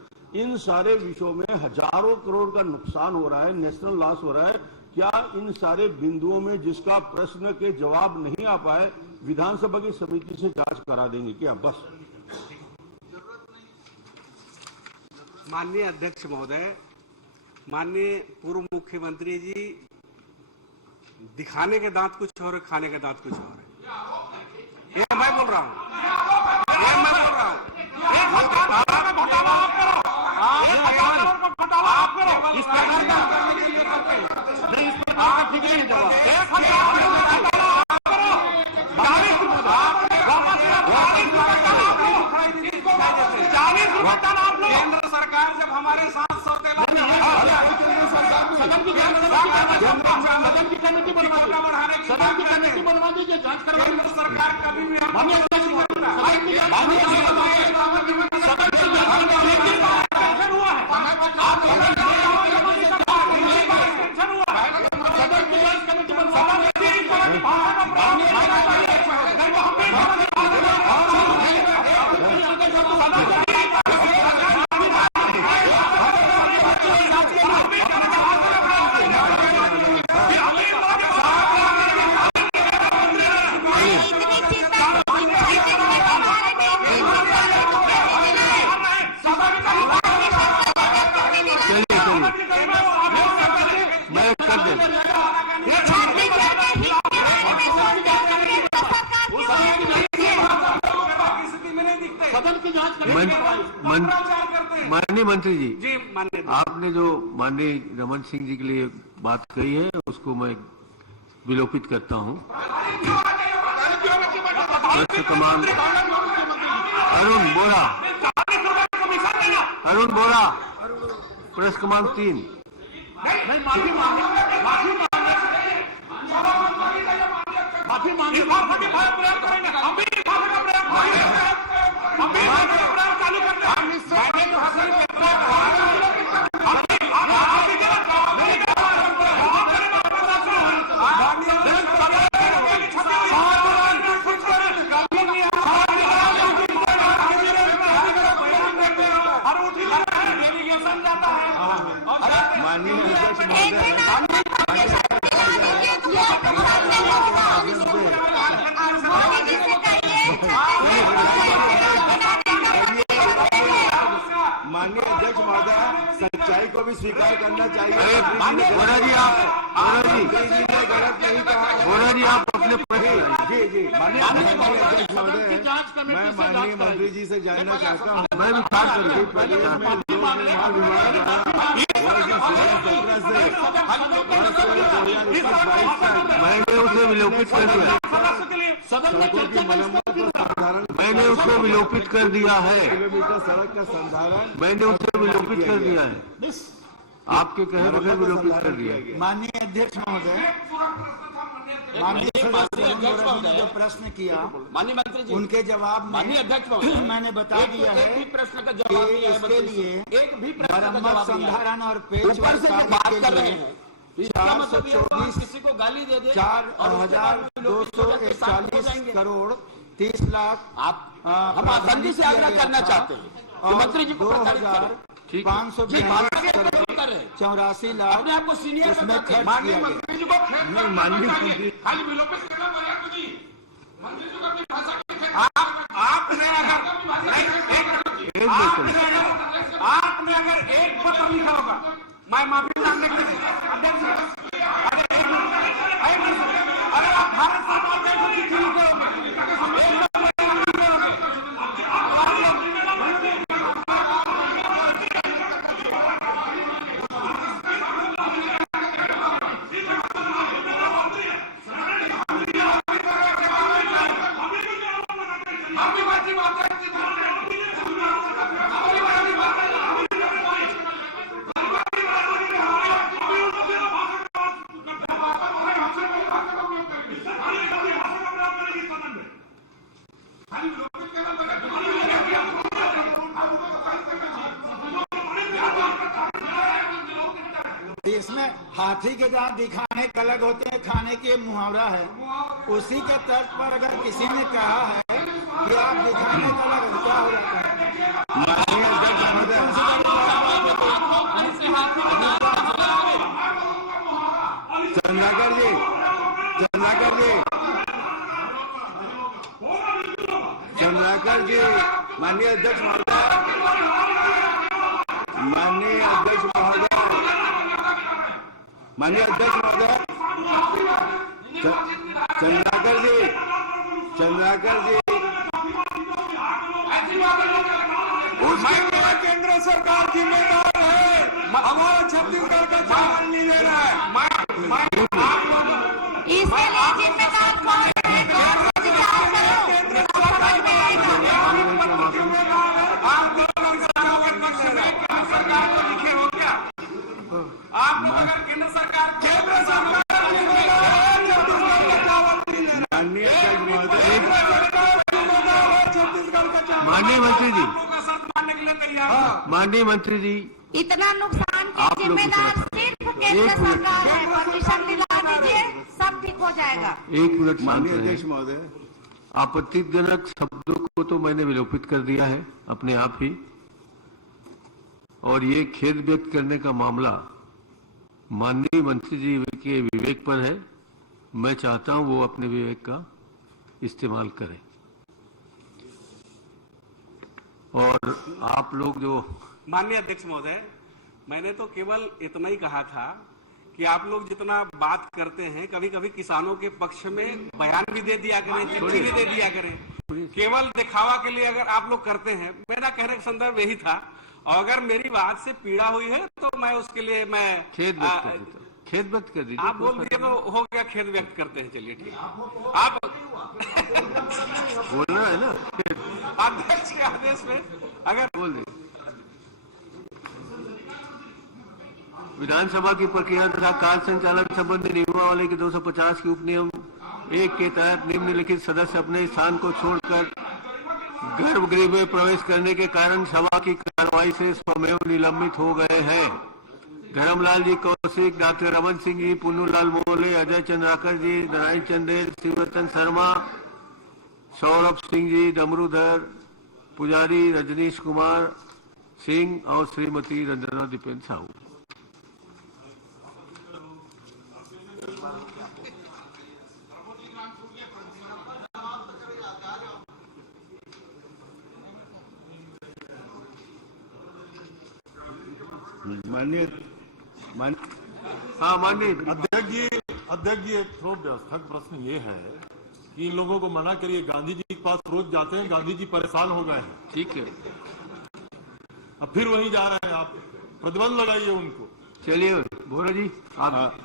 इन सारे विषयों में हजारों करोड़ का नुकसान हो रहा है, नेशनल लॉस हो रहा है। क्या इन सारे बिंदुओं में जिसका प्रश्न के जवाब नहीं आ पाए, विधानसभा की समिति से जांच करा देंगे क्या? बस। माननीय अध्यक्ष महोदय, माननीय पूर्व मुख्यमंत्री जी, दिखाने के दांत कुछ और है, खाने के दांत कुछ और है। ये मैं बोल रहा हूँ, इस प्रकार का केंद्र सरकार जब हमारे साथ सदन की कमेटी बनवा दीजिए, जांच करवाइए। सरकार कभी भी हुआ है। सदन की जांच करने के बाद पत्राचार करते हैं। माननीय मंत्री जी, जी माननीय, आपने जो माननीय रमन सिंह जी के लिए बात कही है उसको मैं विलोपित करता हूं। अरुण बोरा, प्रेस क्रमांक 3। माफी मांगे प्रयास करेंगे, हम भी माफी का प्रयास करेंगे, हम भी माफी का प्रयास चालू करते हैं। मैंने जो हासिल किया माननीय अध्यक्ष महोदय, सच्चाई को भी स्वीकार करना चाहिए। बोरा जी, ने गलत नहीं कहा। बोरा जी, आप अपने जी माननीय अध्यक्ष महोदय, मैं माननीय मंत्री जी से जानना चाहता हूँ, मैं भी खास मैंने उसे विलोपित कर दिया, सड़कों की मरम्मत और संधारण, मैंने उसे विलोपित कर दिया है, किलोमीटर सड़क का संधारण मैंने उसे विलोपित कर दिया है, आपके कहे बगैर विलोपित कर दिया है। माननीय अध्यक्ष महोदय, माननीय अध्यक्ष महोदय ने जो प्रश्न किया, माननीय मंत्री जी, उनके जवाब माननीय अध्यक्ष महोदय, मैंने बता दिया है एक भी प्रश्न का जवाब नहीं आया इसके लिए एक भी प्रश्न का मरम्मत, जवाब नहीं आया। संधारण और ऊपर से पेचवर्क जो बात कार्य कर के रहे लिए हैं, इसका मतलब ये हुआ किसी को गाली दे दे 4,241 करोड़ 30 लाख आप हम आसानी से आग्रह करना चाहते हैं कि मंत्री जी को प्रताड़ित करें। 584 लाख अपने आपको सीनियर उसमें खर्च किया माननीय गया। मंत्री जी को खाली विलोपित करना पर्याप्त नहीं। मंत्री जी को अपनी भाषा के आपने अगर एक पत्र लिखा होगा, मैं माफी मांगने के लिए अध्यक्ष, अगर आप भारत सरकार में चिट्ठी लिखे होंगे, इसमें हाथी के दांत दिखाने के अलग होते हैं, खाने के मुहावरा है। उसी के तर्ज पर अगर किसी ने कहा है कि आप दिखाने का अलग है, क्या हो जाता है? माननीय अध्यक्ष महोदय, चंद्राकर जी, माननीय अध्यक्ष महोदय, माननीय अध्यक्ष महोदय, चंद्राकर जी, उसके लिए केंद्र सरकार जिम्मेदार है। हमारा छत्तीसगढ़ का चावल नहीं ले रहा है। इसके लिए जिम्मेदार कौन है? केंद्र सरकार में आप सरकार को लिखे हो क्या? आप अगर केंद्र सरकार माननीय अध्यक्ष महोदय, छत्तीसगढ़ का चावल माननीय मंत्री जी, मानने के लिए तैयार। माननीय मंत्री जी, इतना नुकसान की आप लोग जिम्मेदार सिर्फ केंद्र सरकार है। परमिशन दिला दीजिए, सब ठीक हो जाएगा। एक मिनट शांत माननीय रहें। अध्यक्ष महोदय, आपत्तिजनक शब्दों को तो मैंने विलोपित कर दिया है अपने आप ही, और ये खेद व्यक्त करने का मामला माननीय मंत्री जी के विवेक पर है। मैं चाहता हूं वो अपने विवेक का इस्तेमाल करें, और आप लोग जो माननीय अध्यक्ष महोदय, मैंने तो केवल इतना ही कहा था कि आप लोग जितना बात करते हैं, कभी कभी किसानों के पक्ष में बयान भी दे दिया करें, चिट्ठी भी दे दिया करें। केवल दिखावा के लिए अगर आप लोग करते हैं, मेरा कहने का संदर्भ यही था। और अगर मेरी बात से पीड़ा हुई है तो मैं उसके लिए मैं खेद व्यक्त कर दीजिए। आप बोल दिए तो हो गया, खेद व्यक्त करते हैं। चलिए ठीक है, आप बोलना है ना, अध्यक्ष के आदेश में अगर बोल दीजिए। विधानसभा की प्रक्रिया तथा कार्य संचालन संबंधी नियमावली के 250 के उपनियम 1 के तहत निम्नलिखित सदस्य अपने स्थान को छोड़कर गर्भगृह में प्रवेश करने के कारण सभा की कार्यवाही से स्वमेव निलंबित हो गए हैं। धर्मलाल जी कौशिक, डॉक्टर रमन सिंह जी, पुन्नूलाल मोले, अजय चंद्राकर जी, नारायण चंदेल, शिवरतन शर्मा, सौरभ सिंह जी, डमरूधर पुजारी, रजनीश कुमार सिंह और श्रीमती रंजना दीपेंद्र साहू। माननीय अध्यक्ष जी, एक थोड़ा व्यवस्थक प्रश्न ये है कि इन लोगों को मना करिए। गांधी जी के पास रोज जाते हैं, गांधी जी परेशान हो गए हैं। ठीक है, अब फिर वहीं जा रहे हैं, आप प्रतिबंध लगाइए उनको। चलिए बोरा जी, आप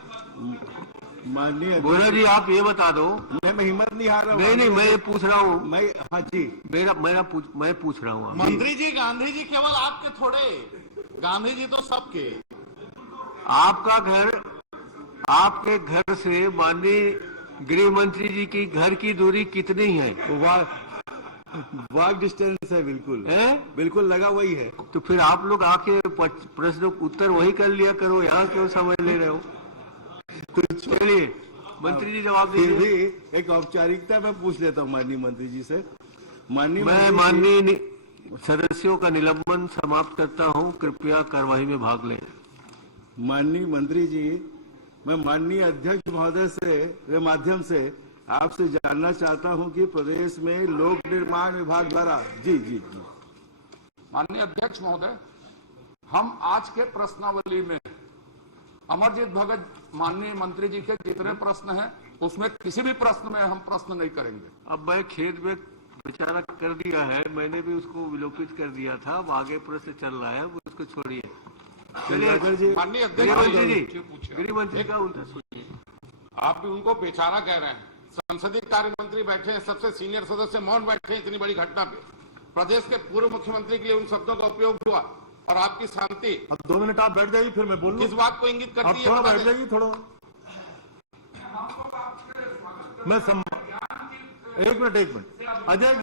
माननीय बोरा जी आप ये बता दो। मैं हिम्मत नहीं हार रहा हूँ। नहीं, मैं ये पूछ रहा हूँ। हाँ जी, मैं पूछ रहा हूँ। मंत्री जी, गांधी जी केवल आपके थोड़े, गांधी जी तो सबके। आपके घर से माननीय गृह मंत्री जी की घर की दूरी कितनी है? वॉक डिस्टेंस है, बिल्कुल है, बिल्कुल लगा वही है। तो फिर आप लोग आके प्रश्न उत्तर वही कर लिया करो, यहाँ क्यों समझ ले रहे हो? तो चलिए मंत्री जी जवाब फिर दीजिए। भी एक औपचारिकता मैं पूछ लेता हूँ माननीय मंत्री जी से। मैं माननीय सदस्यों का निलंबन समाप्त करता हूं, कृपया कार्यवाही में भाग लें। माननीय मंत्री जी, मैं माननीय अध्यक्ष महोदय के माध्यम से आपसे जानना चाहता हूं कि प्रदेश में लोक निर्माण विभाग द्वारा जी माननीय अध्यक्ष महोदय, हम आज के प्रश्नावली में अमरजीत भगत माननीय मंत्री जी के जितने प्रश्न हैं उसमें किसी भी प्रश्न में हम प्रश्न नहीं करेंगे। अब मैं खेद में विचारा कर दिया है, मैंने भी उसको विलोपित कर दिया था। अब आगे प्रश्न चल रहा है, वो उसको छोड़िए। चलिए माननीय गृह मंत्री जी, अध्यक्ष, गृह मंत्री का उत्तर सुनिए। आप भी उनको बेचारा कह रहे हैं। संसदीय कार्य मंत्री बैठे हैं, सबसे सीनियर सदस्य मौन बैठे हैं इतनी बड़ी घटना पे। प्रदेश के पूर्व मुख्यमंत्री के लिए उन शब्दों का उपयोग हुआ और आपकी शांति। अब 2 मिनट आप बैठ जाइए, फिर मैं बोलूं। किस बात को इंगित करती है? थोड़ा बैठ जाइए, थोड़ा मैं एक मिनट। अजय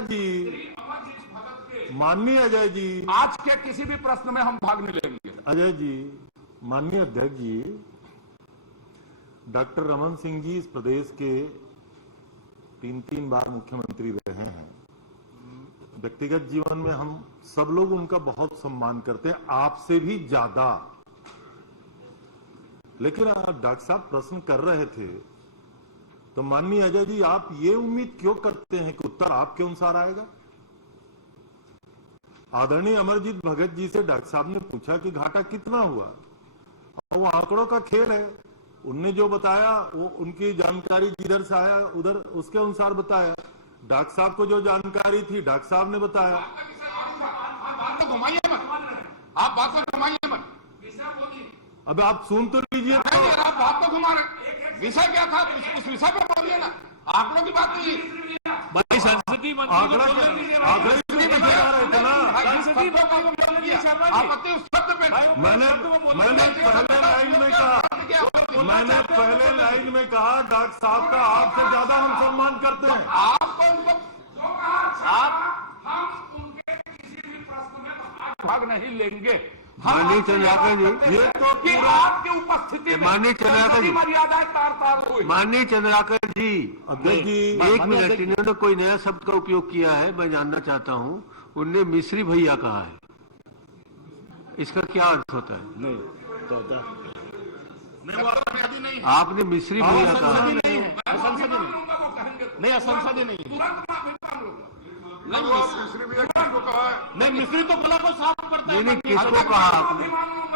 जी, माननीय अजय जी, आज के किसी भी प्रश्न में हम भाग नहीं लेंगे। अजय जी, माननीय अध्यक्ष जी, डॉक्टर रमन सिंह जी इस प्रदेश के 3 बार मुख्यमंत्री रहे हैं। व्यक्तिगत जीवन में हम सब लोग उनका बहुत सम्मान करते हैं, आपसे भी ज्यादा। लेकिन डॉक्टर साहब प्रश्न कर रहे थे तो माननीय अजय जी, आप ये उम्मीद क्यों करते हैं कि उत्तर आपके अनुसार आएगा? आदरणीय अमरजीत भगत जी से डॉक्टर साहब ने पूछा कि घाटा कितना हुआ, और वो आंकड़ों का खेल है। उनने जो बताया वो उनकी जानकारी जिधर से आया उधर उसके अनुसार बताया। डॉक्टर साहब को जो जानकारी थी डॉक्टर साहब ने बताया। बात तो घुमाइए मत, आप बात को घुमाइए मत। अब आप सुन तो लीजिए। आप बात तो घुमा रहे, विषय क्या था उस विषय पे बोलिए ना। आंकड़ों की बात नहीं, भाई संसदीय आंकड़ा बता रहे थे ना। आपत्ति उस शब्द पे। मैंने पहले लाइन में कहा डॉक्टर साहब का आपसे ज्यादा हम सम्मान करते हैं। आपको हम उनके किसी भी प्रश्न में भाग नहीं लेंगे। माननीय चंद्राकर जी, ये तो कि आपकी उपस्थिति में माननीय चंद्राकर जी, मर्यादाएं तार हुई। माननीय चंद्राकर जी, अध्यक्ष जी, 1 मिनट, इन्होंने कोई नया शब्द का उपयोग किया है, मैं जानना चाहता हूँ। उनने मिश्री भैया कहा है, इसका क्या अर्थ होता है? नहीं तो होता आपने मिश्री भैया कहा है। नहीं, असंसदीय नहीं। नहीं, मिश्री तो गला को साफ करता है। नहीं, किसको कहा आपने?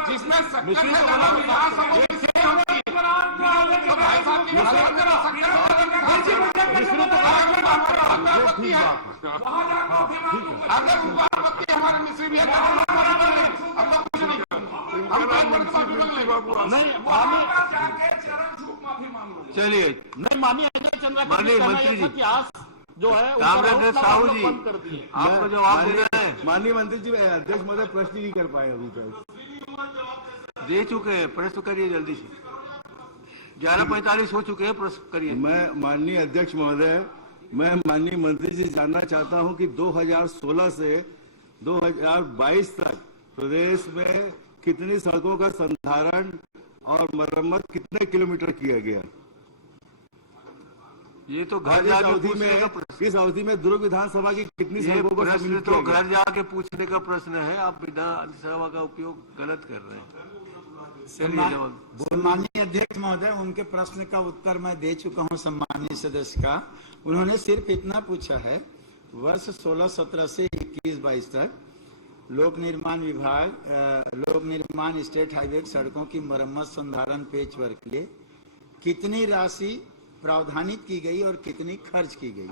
जिसमें हमारा आपत्ति है, अगर उनको आपत्ति हमारे मिस्त्री भी है तो हम लोग कुछ नहीं करेंगे, हम चलिए नहीं मानिए अजय चंद्रा माननीय मंत्री जी इतिहास जो है कामरेड साहू जी बंद कर दिए। आपको जवाब दे रहे हैं। माननीय मंत्री जी अध्यक्ष महोदय प्रश्न नहीं कर पाए अभी तक। दे चुके हैं, प्रश्न करिए जल्दी से। 11:45 हो चुके हैं, प्रश्न करिए। मैं माननीय अध्यक्ष महोदय, मैं माननीय मंत्री जी जानना चाहता हूं कि 2016 से 2022 तक प्रदेश में कितनी सड़कों का संधारण और मरम्मत कितने किलोमीटर किया गया। ये तो घर जाके पूछने का प्रश्न, इस अवधि में दुर्ग विधानसभा की कितनी ये सड़कों को प्रश्न सम्मिलित तो किया गया? घर जाके पूछने का प्रश्न है। आप विधानसभा का उपयोग गलत कर रहे हैं। चलिए जवाब। सम्माननीय अध्यक्ष महोदय, उनके प्रश्न का उत्तर मैं दे चुका हूं सम्माननीय सदस्य का। उन्होंने सिर्फ इतना पूछा है, वर्ष 16-17 से 21-22 तक लोक निर्माण विभाग, लोक निर्माण स्टेट हाईवे सड़कों की मरम्मत संधारण पेच वर्क के लिए कितनी राशि प्रावधानित की गई और कितनी खर्च की गई।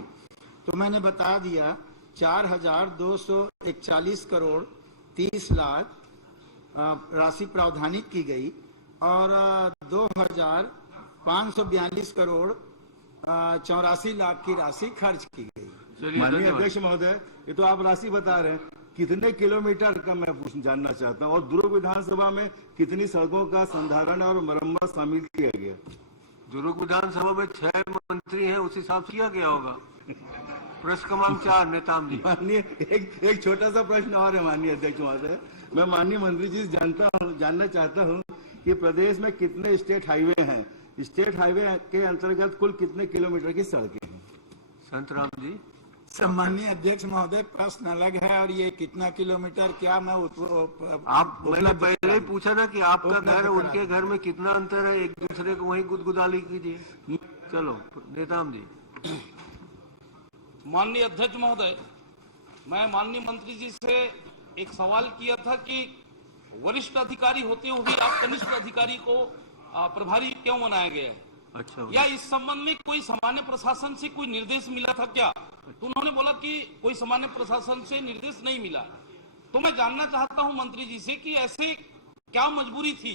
तो मैंने बता दिया 4,241 करोड़ 30 लाख राशि प्रावधानित की गई और 2,542 करोड़ 84 लाख की राशि खर्च की गई। माननीय अध्यक्ष महोदय, ये तो आप राशि बता रहे हैं, कितने किलोमीटर का मैं जानना चाहता हूँ और दुर्ग विधानसभा में कितनी सड़कों का संधारण और मरम्मत शामिल किया गया। दुर्ग विधानसभा में 6 मंत्री हैं, उस हिसाब से किया गया होगा। प्रश्न क्रमांक 4 नेताम जी। माननीय एक छोटा सा प्रश्न और है माननीय अध्यक्ष महोदय, मैं माननीय मंत्री जी जानना चाहता हूं कि प्रदेश में कितने स्टेट हाईवे हैं, स्टेट हाईवे के अंतर्गत कुल कितने किलोमीटर की सड़कें हैं। संतराम जी। सम्माननीय अध्यक्ष महोदय, प्रश्न अलग है और ये कितना किलोमीटर क्या मैं मैंने पहले ही पूछा था कि आपका घर उनके घर में कितना अंतर है, एक दूसरे को वहीं गुदगुदाली कीजिए। चलो नेताम जी। माननीय अध्यक्ष महोदय, मैं माननीय मंत्री जी से एक सवाल किया था कि वरिष्ठ अधिकारी होते हुए भी आप कनिष्ठ अधिकारी को प्रभारी क्यों बनाया गया है। अच्छा, या इस संबंध में कोई सामान्य प्रशासन से कोई निर्देश मिला था क्या। तो उन्होंने बोला कि कोई सामान्य प्रशासन से निर्देश नहीं मिला। तो मैं जानना चाहता हूं मंत्री जी से कि ऐसे क्या मजबूरी थी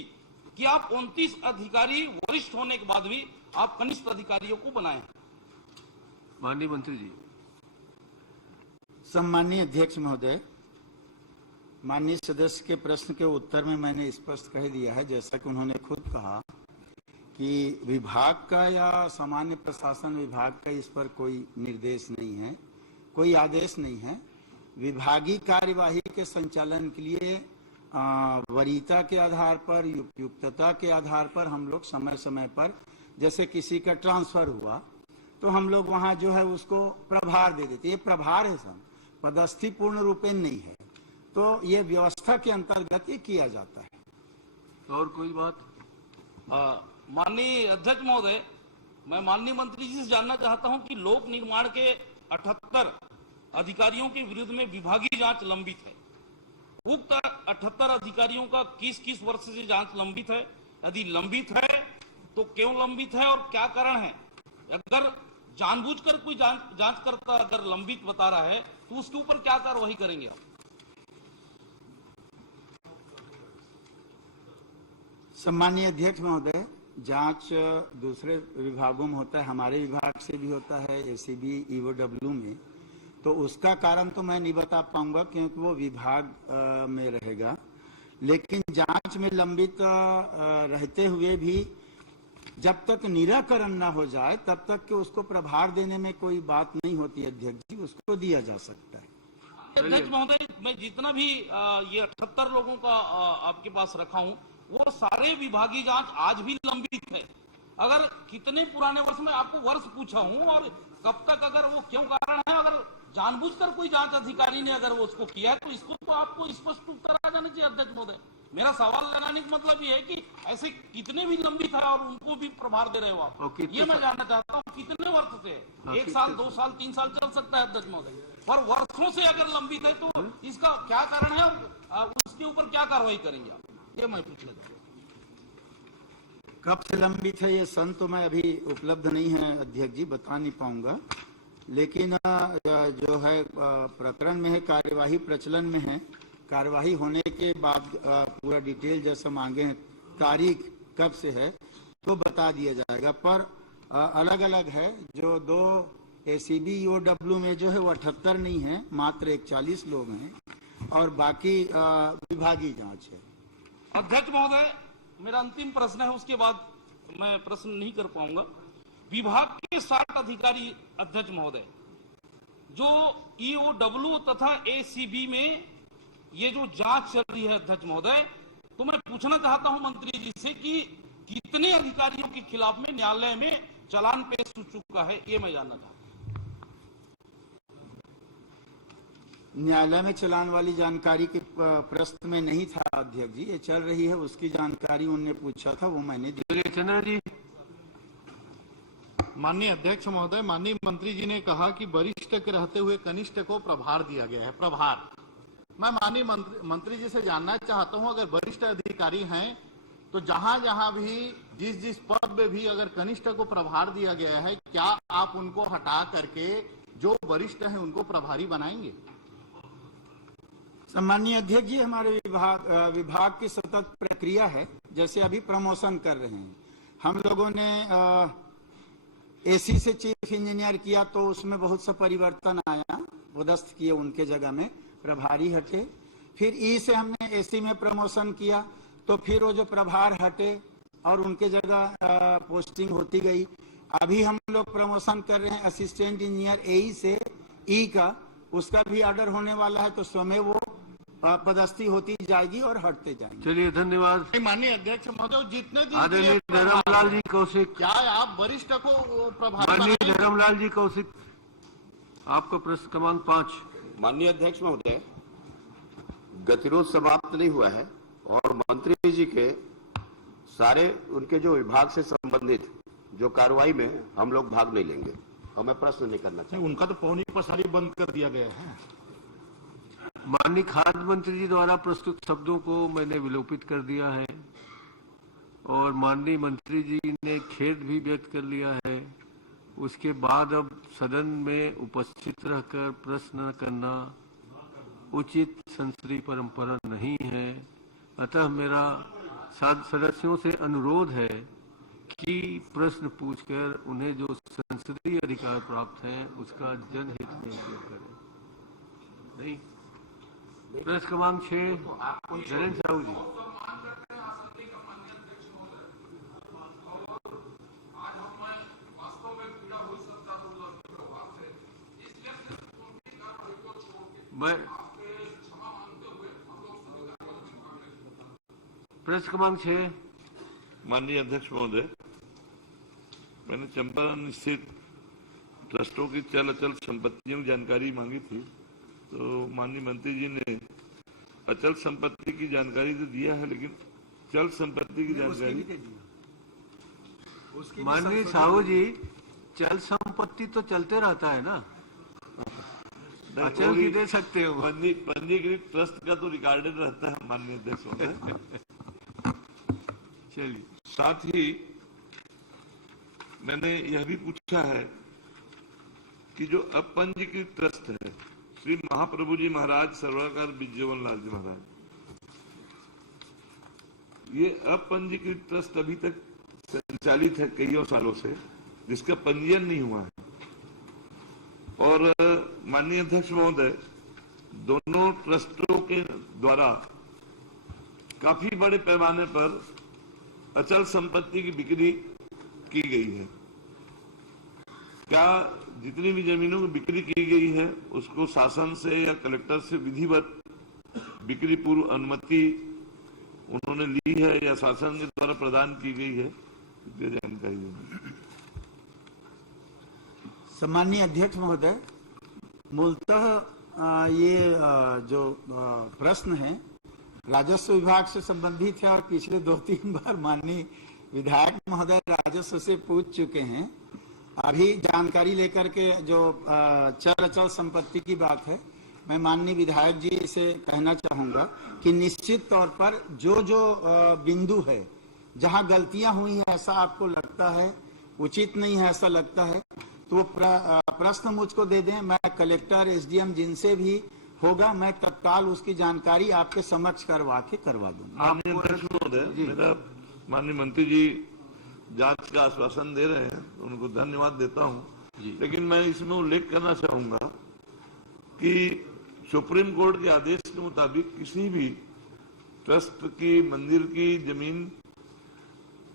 कि आप 29 अधिकारी वरिष्ठ होने के बाद भी आप कनिष्ठ अधिकारियों को बनाए। माननीय मंत्री जी। सम्माननीय अध्यक्ष महोदय, माननीय सदस्य के प्रश्न के उत्तर में मैंने स्पष्ट कह दिया है, जैसा कि उन्होंने खुद कहा कि विभाग का या सामान्य प्रशासन विभाग का इस पर कोई निर्देश नहीं है, कोई आदेश नहीं है। विभागीय कार्यवाही के संचालन के लिए वरीयता के आधार पर, उपयुक्तता के आधार पर हम लोग समय समय पर, जैसे किसी का ट्रांसफर हुआ तो हम लोग वहां जो है उसको प्रभार दे देते। ये प्रभार है सर, पदस्थी पूर्ण रूपेण नहीं है, तो ये व्यवस्था के अंतर्गत ये किया जाता है। और कोई बात। माननीय अध्यक्ष महोदय, मैं माननीय मंत्री जी से जानना चाहता हूं कि लोक निर्माण के 78 अधिकारियों के विरुद्ध में विभागीय जांच लंबित है। उक्त 78 अधिकारियों का किस वर्ष से जांच लंबित है, यदि लंबित है तो क्यों लंबित है और क्या कारण है। अगर जानबूझकर कोई जांचकर्ता अगर लंबित बता रहा है तो उसके ऊपर क्या कार्रवाई करेंगे आप। सम्माननीय अध्यक्ष महोदय, जांच दूसरे विभागों में होता है, हमारे विभाग से भी होता है, एसीबी ईओडब्ल्यू में, तो उसका कारण तो मैं नहीं बता पाऊंगा क्योंकि वो विभाग में रहेगा। लेकिन जांच में लंबित रहते हुए भी जब तक निराकरण न हो जाए तब तक कि उसको प्रभार देने में कोई बात नहीं होती अध्यक्ष जी, उसको दिया जा सकता है। अध्यक्ष महोदय, मैं जितना भी ये 78 लोगों का आपके पास रखा हूं, वो सारे विभागीय जांच आज भी लंबित है। अगर कितने पुराने वर्ष में आपको वर्ष पूछा हूं और कब तक, अगर वो क्यों कारण है, अगर जानबूझकर कोई जांच अधिकारी ने अगर वो उसको किया है तो इसको तो आपको स्पष्ट उत्तर आ जाना चाहिए अध्यक्ष महोदय। मेरा सवाल लगाने का मतलब ये है कि ऐसे कितने भी लंबित है और उनको भी प्रभार दे रहे हो आप, ये मैं जानना चाहता हूँ कितने वर्ष से। 1 साल 2 साल 3 साल चल सकता है अध्यक्ष महोदय, पर वर्षों से अगर लंबित है तो इसका क्या कारण है और उसके ऊपर क्या कार्रवाई करेंगे आप, ये मैं पूछ लेता हूँ। कब से लंबित है ये सन तो मैं अभी उपलब्ध नहीं है अध्यक्ष जी, बता नहीं पाऊंगा। लेकिन जो है प्रकरण में है, कार्यवाही प्रचलन में है। कार्यवाही होने के बाद पूरा डिटेल जैसा मांगे हैं, तारीख कब से है तो बता दिया जाएगा। पर अलग अलग है, जो 2 ACB EOW में जो है वो 78 नहीं है, मात्र 41 लोग हैं और बाकी विभागीय जांच है। अध्यक्ष महोदय, मेरा अंतिम प्रश्न है, उसके बाद मैं प्रश्न नहीं कर पाऊंगा। विभाग के 60 अधिकारी अध्यक्ष महोदय, जो EOW तथा ACB में ये जो जांच चल रही है अध्यक्ष महोदय, तो मैं पूछना चाहता हूं मंत्री जी से कि कितने अधिकारियों के खिलाफ में न्यायालय में चालान पेश हो चुका है, ये मैं जानना चाहता हूं। न्यायालय में चलान वाली जानकारी के प्रश्न में नहीं था अध्यक्ष जी, ये चल रही है, उसकी जानकारी उन्होंने पूछा था, वो मैंने दी। चंद्रा जी। माननीय अध्यक्ष महोदय, माननीय मंत्री जी ने कहा कि वरिष्ठ के रहते हुए कनिष्ठ को प्रभार दिया गया है। प्रभार, मैं माननीय मंत्री जी से जानना चाहता हूं, अगर वरिष्ठ अधिकारी हैं तो जहां जहां भी जिस पद में भी अगर कनिष्ठ को प्रभार दिया गया है, क्या आप उनको हटा करके जो वरिष्ठ हैं उनको प्रभारी बनाएंगे? सम्माननीय अध्यक्ष जी, हमारे विभाग की सतत प्रक्रिया है। जैसे अभी प्रमोशन कर रहे हैं, हम लोगों ने AC से चीफ इंजीनियर किया तो उसमें बहुत सा परिवर्तन आया, पदस्थ किए उनके जगह में, प्रभारी हटे। फिर E से हमने AC में प्रमोशन किया तो फिर वो जो प्रभार हटे और उनके जगह पोस्टिंग होती गई। अभी हम लोग प्रमोशन कर रहे हैं असिस्टेंट इंजीनियर AE से E का, उसका भी ऑर्डर होने वाला है, तो स्वयं वो पदस्थी होती जाएगी और हटते जाएंगे। चलिए, धन्यवाद। माननीय अध्यक्ष महोदय, जितने दिन आदरणीय धर्मलाल जी कौशिक, क्या आप वरिष्ठ को प्रभारी? माननीय धर्मलाल जी कौशिक, आपका प्रश्न क्रमांक 5। माननीय अध्यक्ष महोदय, गतिरोध समाप्त नहीं हुआ है और मंत्री जी के सारे उनके जो विभाग से संबंधित जो कार्रवाई में हम लोग भाग नहीं लेंगे, और मैं प्रश्न नहीं करना चाहता। उनका तो पौनी पसारी बंद कर दिया गया है। माननीय खाद्य मंत्री जी द्वारा प्रस्तुत शब्दों को मैंने विलोपित कर दिया है और माननीय मंत्री जी ने खेद भी व्यक्त कर लिया है। उसके बाद अब सदन में उपस्थित रहकर प्रश्न करना उचित संसदीय परंपरा नहीं है। अतः मेरा सदस्यों से अनुरोध है कि प्रश्न पूछकर उन्हें जो संसदीय अधिकार प्राप्त है उसका जनहित में उपयोग करें। नहीं, प्रश्न क्रमांक 6, नरेंद्र साहू जी। मैं प्रश्न क्रमांक 6। माननीय अध्यक्ष महोदय, मैंने चंपारण स्थित ट्रस्टों की चल अचल संपत्तियों की जानकारी मांगी थी, तो माननीय मंत्री जी ने अचल संपत्ति की जानकारी तो दिया है, लेकिन चल संपत्ति की जानकारी। माननीय साहू जी, चल संपत्ति तो चलते रहता है ना, अचल भी दे सकते हो। पंजीकृत ट्रस्ट का तो रिकॉर्डेड रहता है माननीय अध्यक्ष महोदय। चलिए, साथ ही मैंने यह भी पूछा है कि जो अपंजीकृत ट्रस्ट है, श्री महाप्रभु जी महाराज सर्वकार विजयवन लाल जी महाराज, ये अपंजीकृत ट्रस्ट अभी तक संचालित है कई सालों से, जिसका पंजीयन नहीं हुआ है। और माननीय अध्यक्ष महोदय, दोनों ट्रस्टों के द्वारा काफी बड़े पैमाने पर अचल संपत्ति की बिक्री की गई है। क्या जितनी भी जमीनों की बिक्री की गई है उसको शासन से या कलेक्टर से विधिवत बिक्री पूर्व अनुमति उन्होंने ली है या शासन के द्वारा प्रदान की गई है, ये जानकारी है। सम्माननीय अध्यक्ष महोदय, मूलतः ये जो प्रश्न है राजस्व विभाग से संबंधित है और पिछले 2-3 बार माननीय विधायक महोदय राजस्व से पूछ चुके हैं। अभी जानकारी लेकर के जो चल अचल संपत्ति की बात है, मैं माननीय विधायक जी से कहना चाहूंगा कि निश्चित तौर पर जो बिंदु है जहां गलतियां हुई हैं, ऐसा आपको लगता है, उचित नहीं है ऐसा लगता है, तो प्रश्न मुझको दे दें, मैं कलेक्टर एसडीएम जिनसे भी होगा मैं तत्काल उसकी जानकारी आपके समक्ष करवा दूंगा। माननीय अध्यक्ष महोदय, मेरा माननीय मंत्री जी जांच का आश्वासन दे रहे हैं, उनको धन्यवाद देता हूं, लेकिन मैं इसमें उल्लेख करना चाहूंगा कि सुप्रीम कोर्ट के आदेश के मुताबिक किसी भी ट्रस्ट की मंदिर की जमीन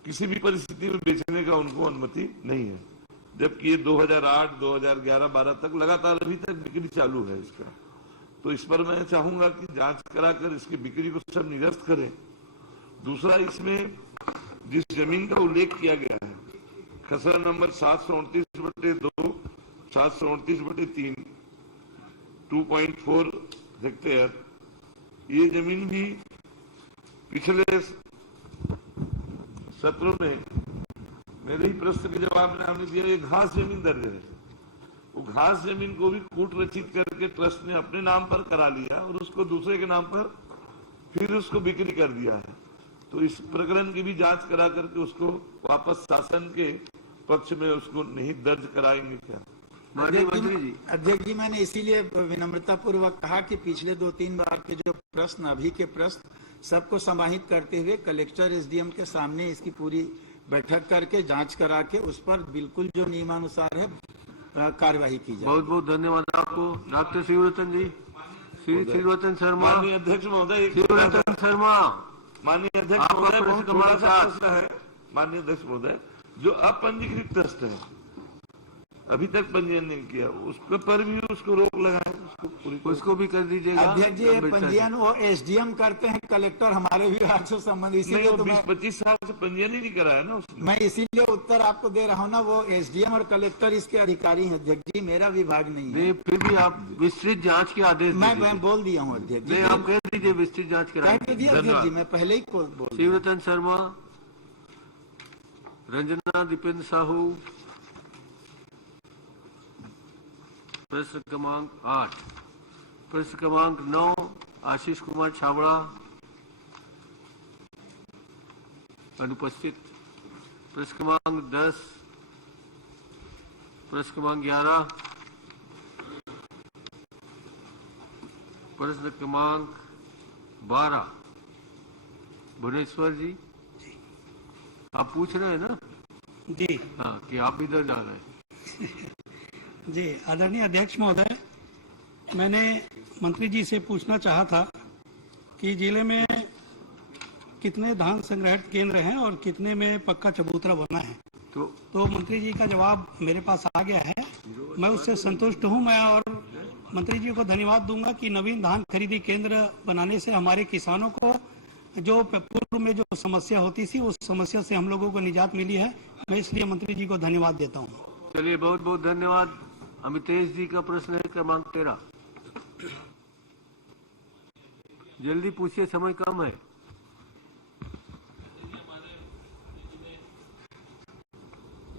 किसी भी परिस्थिति में बेचने का उनको अनुमति नहीं है, जबकि ये 2008, 2011, 12 तक लगातार अभी तक बिक्री चालू है इसका। तो इस पर मैं चाहूंगा कि जांच कराकर इसकी बिक्री को सब निरस्त करें। दूसरा, इसमें जिस जमीन का उल्लेख किया गया है, खसरा नंबर 729/2, 729/3, 2.4 हेक्टेयर, ये जमीन भी पिछले सत्रों में मेरे ही प्रश्न के जवाब में हमने दिया, ये घास जमीन दर्ज है। वो घास जमीन को भी कूट रचित करके ट्रस्ट ने अपने नाम पर करा लिया और उसको दूसरे के नाम पर फिर उसको बिक्री कर दिया है। तो इस प्रकरण की भी जांच करा करके उसको वापस शासन के पक्ष में उसको नहीं दर्ज कराएंगे क्या? अध्यक्ष जी, मैंने इसीलिए विनम्रता पूर्वक कहा कि पिछले 2-3 बार के जो प्रश्न, अभी के प्रश्न सबको समाहित करते हुए कलेक्टर एसडीएम के सामने इसकी पूरी बैठक करके जांच करा के उस पर बिल्कुल जो नियमानुसार है कार्यवाही की जाए। बहुत बहुत धन्यवाद आपको। डॉक्टर शिवरतन जी, श्री शिवरतन शर्मा। माननीय अध्यक्ष महोदय, शिवरतन शर्मा, माननीय अध्यक्ष महोदय, बहुत बड़ा प्रश्न है। माननीय अध्यक्ष महोदय, जो अपंजीकृत ट्रस्ट है, अभी तक पंजीयन नहीं किया, उसके पर भी उसको रोक लगाए, उसको भी कर दीजिएगा। अध्यक्ष जी, पंजीयन वो एसडीएम करते हैं, कलेक्टर हमारे विभाग से संबंधित, इसीलिए तो 20-25 साल से पंजीयन ही नहीं कराया ना उसने। मैं इसीलिए उत्तर आपको दे रहा हूँ ना, वो एसडीएम और कलेक्टर इसके अधिकारी हैं अध्यक्ष जी, मेरा विभाग नहीं है। फिर भी आप विस्तृत जांच के आदेश मैं बोल दिया हूँ अध्यक्ष जी, आप कह दीजिए विस्तृत जांच करा दीजिए अध्यक्ष जी, मैं पहले ही बोल। शिवरतन शर्मा, रंजना दीपेंद्र साहू, प्रश्न क्रमांक 8, प्रश्न क्रमांक 9 आशीष कुमार छाबड़ा, अनुपस्थित। प्रश्न क्रमांक 10, प्रश्न क्रमांक 11, प्रश्न क्रमांक 12 भुवनेश्वर जी, आप पूछ रहे हैं ना? जी हाँ, कि आप इधर जा रहे हैं। जी, आदरणीय अध्यक्ष महोदय, मैंने मंत्री जी से पूछना चाहा था कि जिले में कितने धान संग्रहण केंद्र हैं और कितने में पक्का चबूतरा बना है। तो मंत्री जी का जवाब मेरे पास आ गया है, मैं उससे संतुष्ट हूं। मैं और मंत्री जी को धन्यवाद दूंगा कि नवीन धान खरीदी केंद्र बनाने से हमारे किसानों को जो पूर्व में जो समस्या होती थी, उस समस्या से हम लोगों को निजात मिली है। मैं इसलिए मंत्री जी को धन्यवाद देता हूँ। चलिए, बहुत बहुत धन्यवाद। अमितेश जी का प्रश्न है क्रमांक 13। जल्दी पूछिए, समय कम है।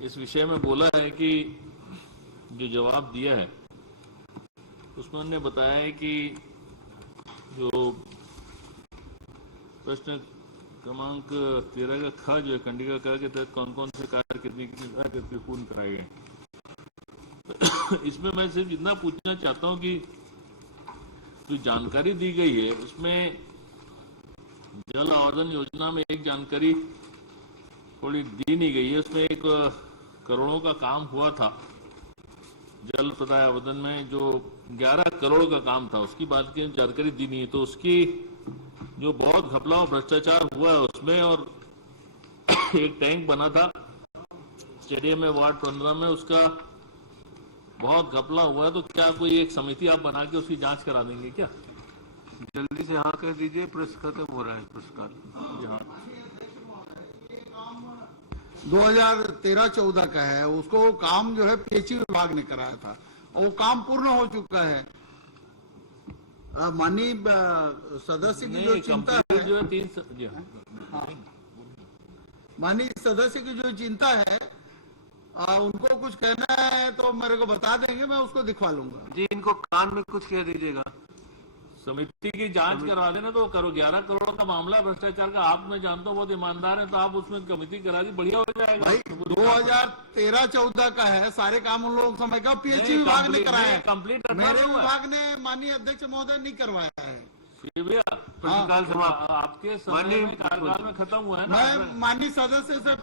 इस विषय में बोला है कि जो जवाब दिया है उसमें उन्होंने बताया है कि जो प्रश्न क्रमांक 13 का ख जो है कंडिका क के तहत कौन कौन से कार्य कितने करके पूर्ण कराए गए। इसमें मैं सिर्फ इतना पूछना चाहता हूं कि जो जानकारी दी गई है उसमें जल आवर्धन योजना में एक जानकारी थोड़ी दी नहीं गई है। उसमें एक करोड़ों का काम हुआ था जल प्रदाय आवर्धन में, जो 11 करोड़ का काम था, उसकी बात की जानकारी दी नहीं है। तो उसकी जो बहुत घपला और भ्रष्टाचार हुआ है उसमें, और एक टैंक बना था स्टेडियम में वार्ड 15 में, उसका बहुत घपला हुआ है। तो क्या कोई एक समिति आप बना के उसकी जांच करा देंगे क्या? जल्दी से हाँ कह दीजिए, प्रश्न खत्म हो रहा है। पुरस्कार 2013-14 का है, उसको काम जो है पीएचई विभाग ने कराया था और वो काम पूर्ण हो चुका है। माननीय सदस्य की जो चिंता है, जो है माननीय सदस्य की जो चिंता है, उनको कुछ कहना है तो मेरे को बता देंगे, मैं उसको दिखवा लूंगा। जी, इनको कान में कुछ कह दीजिएगा। समिति की जांच करवा देना तो करो। 11 करोड़ का मामला भ्रष्टाचार का, आप मैं जानता हूँ बहुत ईमानदार है, तो आप उसमें कमेटी करा दी, बढ़िया हो जाएगा। भाई 2013-14 का है, सारे काम उन लोग समय का पीएचई विभाग ने कराया है, कंप्लीट मेरे विभाग ने माननीय अध्यक्ष महोदय नहीं करवाया है। प्रश्नकाल आपके समय में कार्यकाल में खत्म हुआ है ना। मैं माननीय सदस्य से